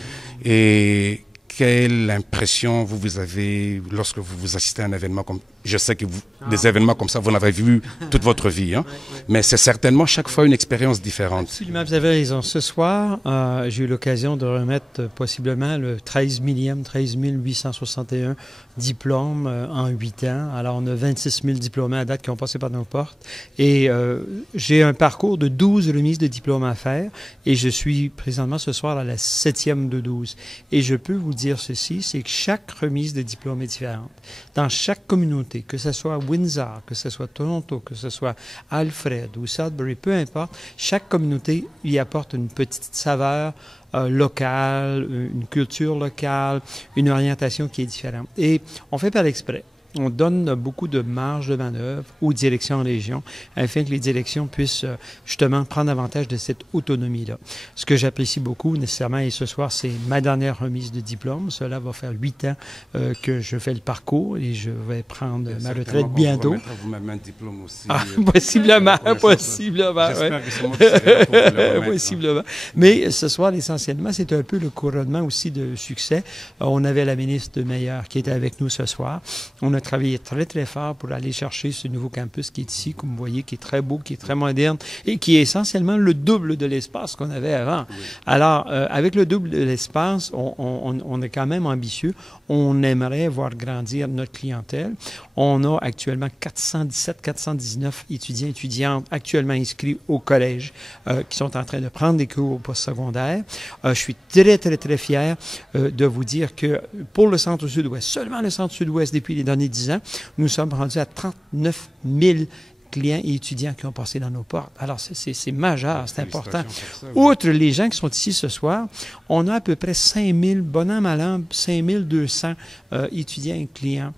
Et quelle impression vous avez lorsque vous assistez à un événement comme... Je sais que des événements comme ça, vous en avez vu toute votre vie, hein, mais c'est certainement chaque fois une expérience différente. Absolument, vous avez raison. Ce soir, j'ai eu l'occasion de remettre possiblement le 13 861 diplômes en 8 ans. Alors, on a 26 000 diplômés à date qui ont passé par nos portes. Et j'ai un parcours de 12 remises de diplômes à faire. Et je suis présentement ce soir à la 7e de 12. Et je peux vous dire ceci, c'est que chaque remise de diplôme est différente. Dans chaque communauté, que ce soit Windsor, que ce soit Toronto, que ce soit Alfred ou Sudbury, peu importe, chaque communauté y apporte une petite saveur locale, une culture locale, une orientation qui est différente. Et on fait par exprès. On donne beaucoup de marge de manœuvre aux directions en région afin que les directions puissent justement prendre avantage de cette autonomie-là. Ce que j'apprécie beaucoup nécessairement, et ce soir, c'est ma dernière remise de diplôme. Cela va faire 8 ans que je fais le parcours et je vais prendre ma retraite bientôt. Vous-même un diplôme aussi. Possiblement, possiblement. J'espère que c'est moi qui serai là pour vous le remettre. Possiblement. Mais ce soir, essentiellement, c'est un peu le couronnement aussi de succès. On avait la ministre Meyer qui était avec nous ce soir. On a travaillé très, très fort pour aller chercher ce nouveau campus qui est ici, comme vous voyez, qui est très beau, qui est très moderne et qui est essentiellement le double de l'espace qu'on avait avant. Oui. Alors, avec le double de l'espace, on est quand même ambitieux. On aimerait voir grandir notre clientèle. On a actuellement 419 étudiantes actuellement inscrits au collège qui sont en train de prendre des cours au postsecondaire. Je suis très, très, très fier de vous dire que pour le Centre-Sud-Ouest, seulement le Centre-Sud-Ouest, depuis les derniers 10 ans, nous sommes rendus à 39 000 clients et étudiants qui ont passé dans nos portes. Alors, c'est majeur, c'est important. Outre les gens qui sont ici ce soir, on a à peu près 5 000, bon an, mal an, 5 200 étudiants et clients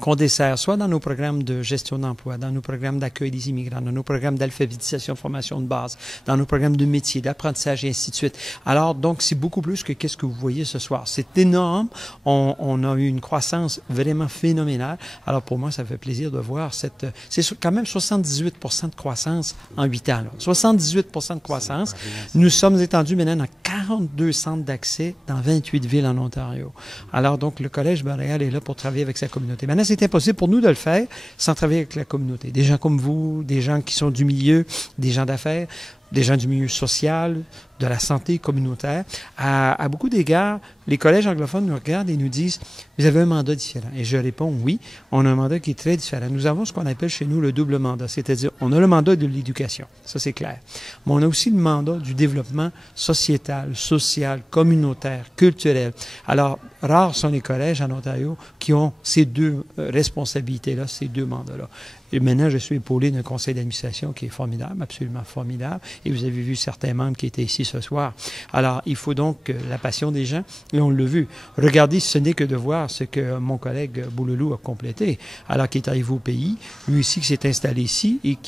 qu'on dessert, soit dans nos programmes de gestion d'emploi, dans nos programmes d'accueil des immigrants, dans nos programmes d'alphabétisation, formation de base, dans nos programmes de métier, d'apprentissage et ainsi de suite. Alors, donc, c'est beaucoup plus que qu'est-ce que vous voyez ce soir. C'est énorme. On a eu une croissance vraiment phénoménale. Alors, pour moi, ça fait plaisir de voir cette... C'est quand même 78 % de croissance en 8 ans. Là. 78 % de croissance. Nous sommes étendus maintenant dans 42 centres d'accès dans 28 villes en Ontario. Alors, donc, le Collège Boréal est là pour travailler avec sa communauté. Maintenant, c'est impossible pour nous de le faire sans travailler avec la communauté. Des gens comme vous, des gens qui sont du milieu, des gens d'affaires. des gens du milieu social, de la santé communautaire. À beaucoup d'égards, les collèges anglophones nous regardent et nous disent « Vous avez un mandat différent ». Et je réponds « Oui, on a un mandat qui est très différent. Nous avons ce qu'on appelle chez nous le double mandat, c'est-à-dire on a le mandat de l'éducation, ça c'est clair. Mais on a aussi le mandat du développement sociétal, social, communautaire, culturel. Alors, rares sont les collèges en Ontario qui ont ces deux responsabilités-là, ces deux mandats-là. Et maintenant, je suis épaulé d'un conseil d'administration qui est formidable, absolument formidable. Et vous avez vu certains membres qui étaient ici ce soir. Alors, il faut donc la passion des gens, et on l'a vu. Regardez, ce n'est que de voir ce que mon collègue Bouloulou a complété, alors qu'il est arrivé au pays, lui aussi qui s'est installé ici et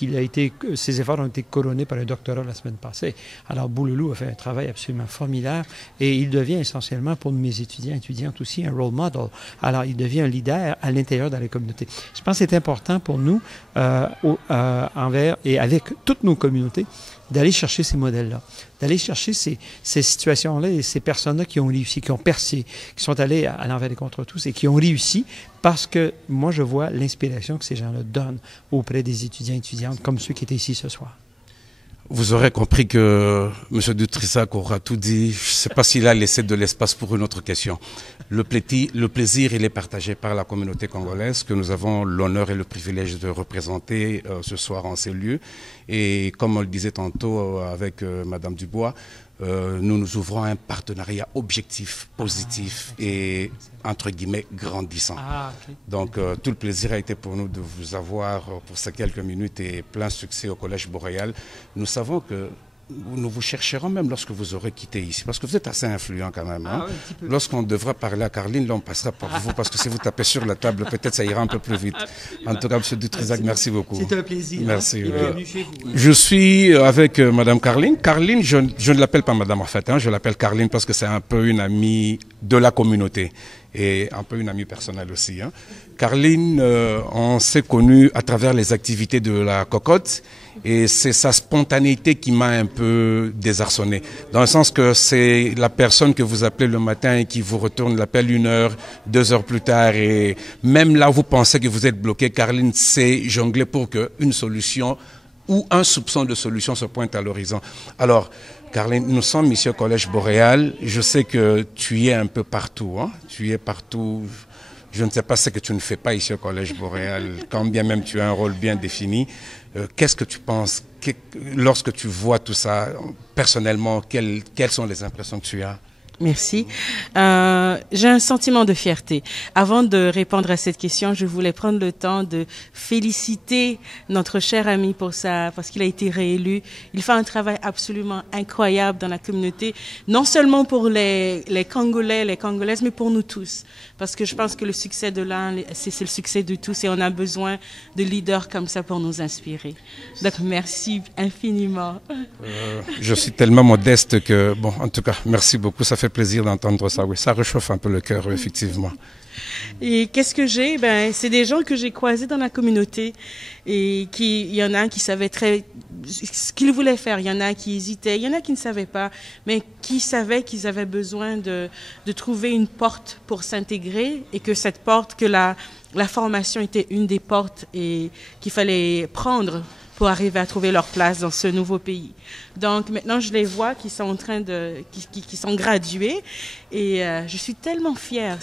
ses efforts ont été couronnés par un doctorat la semaine passée. Alors, Bouloulou a fait un travail absolument formidable et il devient essentiellement pour mes étudiants et étudiantes aussi un role model. Alors, il devient un leader à l'intérieur de la communauté. Je pense que c'est important pour nous, envers et avec toutes nos communautés, d'aller chercher ces modèles-là, d'aller chercher ces situations-là et ces personnes-là qui ont réussi, qui ont percé, qui sont allés à l'envers et contre tous et qui ont réussi parce que moi, je vois l'inspiration que ces gens-là donnent auprès des étudiants et étudiantes comme ceux qui étaient ici ce soir. Vous aurez compris que M. Dutrissac aura tout dit. Je ne sais pas s'il a laissé de l'espace pour une autre question. Le plaisir, il est partagé par la communauté congolaise que nous avons l'honneur et le privilège de représenter ce soir en ces lieux. Et comme on le disait tantôt avec Mme Dubois, nous nous ouvrons un partenariat objectif, positif et, entre guillemets, grandissant. Donc, tout le plaisir a été pour nous de vous avoir pour ces quelques minutes et plein succès au Collège Boréal. Nous savons que nous vous chercherons même lorsque vous aurez quitté ici, parce que vous êtes assez influent quand même. Hein? Lorsqu'on devra parler à Caroline, là on passera par vous, parce que si vous tapez sur la table, peut-être ça ira un peu plus vite. En tout cas, M. Dutrissac, merci beaucoup. C'est un plaisir. Merci. Bienvenue chez vous. Je suis avec Mme Caroline. Caroline, je ne l'appelle pas Madame en fait, hein, je l'appelle Caroline parce que c'est un peu une amie de la communauté et un peu une amie personnelle aussi. Hein. Caroline, on s'est connus à travers les activités de la Cocotte. Et c'est sa spontanéité qui m'a un peu désarçonné. Dans le sens que c'est la personne que vous appelez le matin et qui vous retourne l'appel 1 heure, 2 heures plus tard. Et même là où vous pensez que vous êtes bloqué, Caroline sait jongler pour qu'une solution ou un soupçon de solution se pointe à l'horizon. Alors, Caroline, nous sommes ici au Collège Boréal. Je sais que tu y es un peu partout. Hein? Tu y es partout. Je ne sais pas ce que tu ne fais pas ici au Collège Boréal, quand bien même tu as un rôle bien défini. Qu'est-ce que tu penses lorsque tu vois tout ça, personnellement, quelles sont les impressions que tu as? Merci. J'ai un sentiment de fierté. Avant de répondre à cette question, je voulais prendre le temps de féliciter notre cher ami parce qu'il a été réélu. Il fait un travail absolument incroyable dans la communauté, non seulement pour les Congolais, les Congolaises, mais pour nous tous. Parce que je pense que le succès de l'un, c'est le succès de tous et on a besoin de leaders comme ça pour nous inspirer. Donc, merci infiniment. Je suis tellement modeste que, bon, en tout cas, merci beaucoup. Ça fait plaisir d'entendre ça. Oui, ça réchauffe un peu le cœur, effectivement. Et qu'est-ce que j'ai? Ben, c'est des gens que j'ai croisés dans la communauté et il y en a qui savaient ce qu'ils voulaient faire. Il y en a qui hésitaient. Il y en a qui ne savaient pas, mais qui savaient qu'ils avaient besoin de trouver une porte pour s'intégrer et que cette porte, que la formation était une des portes et qu'il fallait prendre pour arriver à trouver leur place dans ce nouveau pays. Donc maintenant, je les vois qui sont en train qui sont gradués et je suis tellement fière.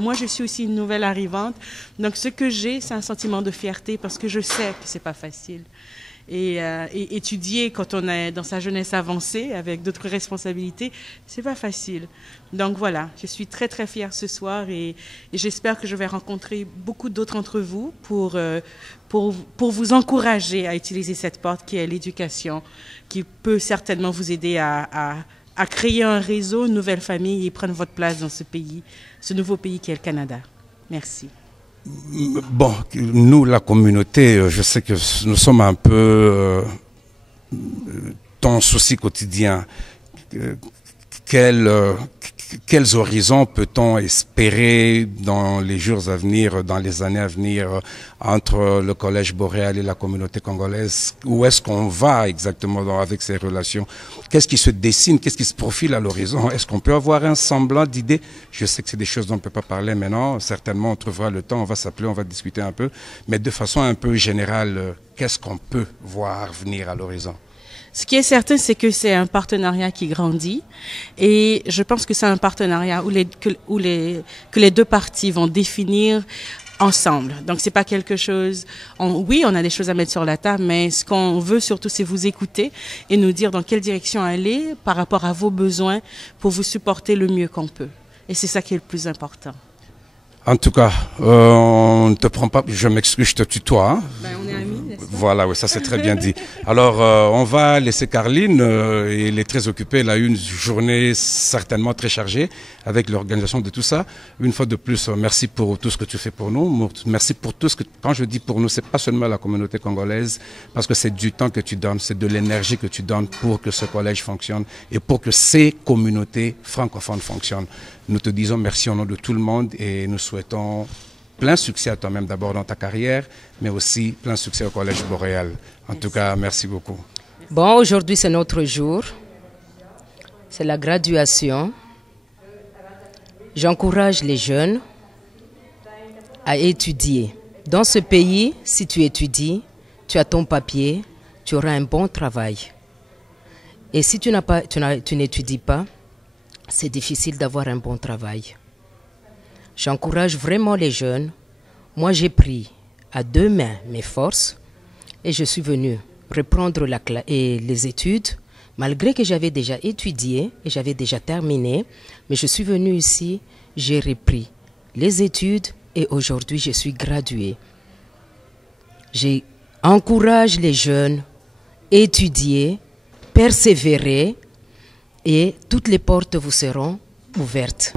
Moi, je suis aussi une nouvelle arrivante. Donc ce que j'ai, c'est un sentiment de fierté parce que je sais que c'est pas facile. Et étudier quand on est dans sa jeunesse avancée avec d'autres responsabilités, c'est pas facile. Donc voilà, je suis très très fière ce soir et j'espère que je vais rencontrer beaucoup d'autres d'entre vous pour vous encourager à utiliser cette porte qui est l'éducation, qui peut certainement vous aider à créer un réseau, une nouvelle famille et prendre votre place dans ce pays, ce nouveau pays qui est le Canada. Merci. Bon, nous, la communauté, je sais que nous sommes un peu ton souci quotidien. Quels horizons peut-on espérer dans les jours à venir, dans les années à venir, entre le Collège Boréal et la communauté congolaise? Où est-ce qu'on va exactement avec ces relations? Qu'est-ce qui se dessine? Qu'est-ce qui se profile à l'horizon? Est-ce qu'on peut avoir un semblant d'idée? Je sais que c'est des choses dont on ne peut pas parler maintenant. Certainement, on trouvera le temps, on va s'appeler, on va discuter un peu. Mais de façon un peu générale, qu'est-ce qu'on peut voir venir à l'horizon? Ce qui est certain, c'est que c'est un partenariat qui grandit et je pense que c'est un partenariat que les deux parties vont définir ensemble. Donc, c'est pas quelque chose... oui, on a des choses à mettre sur la table, mais ce qu'on veut surtout, c'est vous écouter et nous dire dans quelle direction aller par rapport à vos besoins pour vous supporter le mieux qu'on peut. Et c'est ça qui est le plus important. En tout cas, on ne te prend pas, je m'excuse, je te tutoie. Hein. Ben, on est amis, n'est-ce pas? Voilà, oui, ça c'est très bien dit. Alors, on va laisser Carline, elle est très occupée, elle a eu une journée certainement très chargée avec l'organisation de tout ça. Une fois de plus, merci pour tout ce que tu fais pour nous. Merci pour tout ce que, quand je dis pour nous, c'est pas seulement la communauté congolaise, parce que c'est du temps que tu donnes, c'est de l'énergie que tu donnes pour que ce collège fonctionne et pour que ces communautés francophones fonctionnent. Nous te disons merci au nom de tout le monde et nous souhaitons plein succès à toi-même d'abord dans ta carrière, mais aussi plein succès au Collège Boréal. En tout cas, merci beaucoup. Bon, aujourd'hui c'est notre jour. C'est la graduation. J'encourage les jeunes à étudier. Dans ce pays, si tu étudies, tu as ton papier, tu auras un bon travail. Et si tu n'étudies pas, c'est difficile d'avoir un bon travail. J'encourage vraiment les jeunes. Moi, j'ai pris à deux mains mes forces et je suis venu reprendre les études, malgré que j'avais déjà étudié et j'avais déjà terminé. Mais je suis venu ici, j'ai repris les études et aujourd'hui, je suis graduée. J'encourage les jeunes à étudier, persévérer et toutes les portes vous seront ouvertes.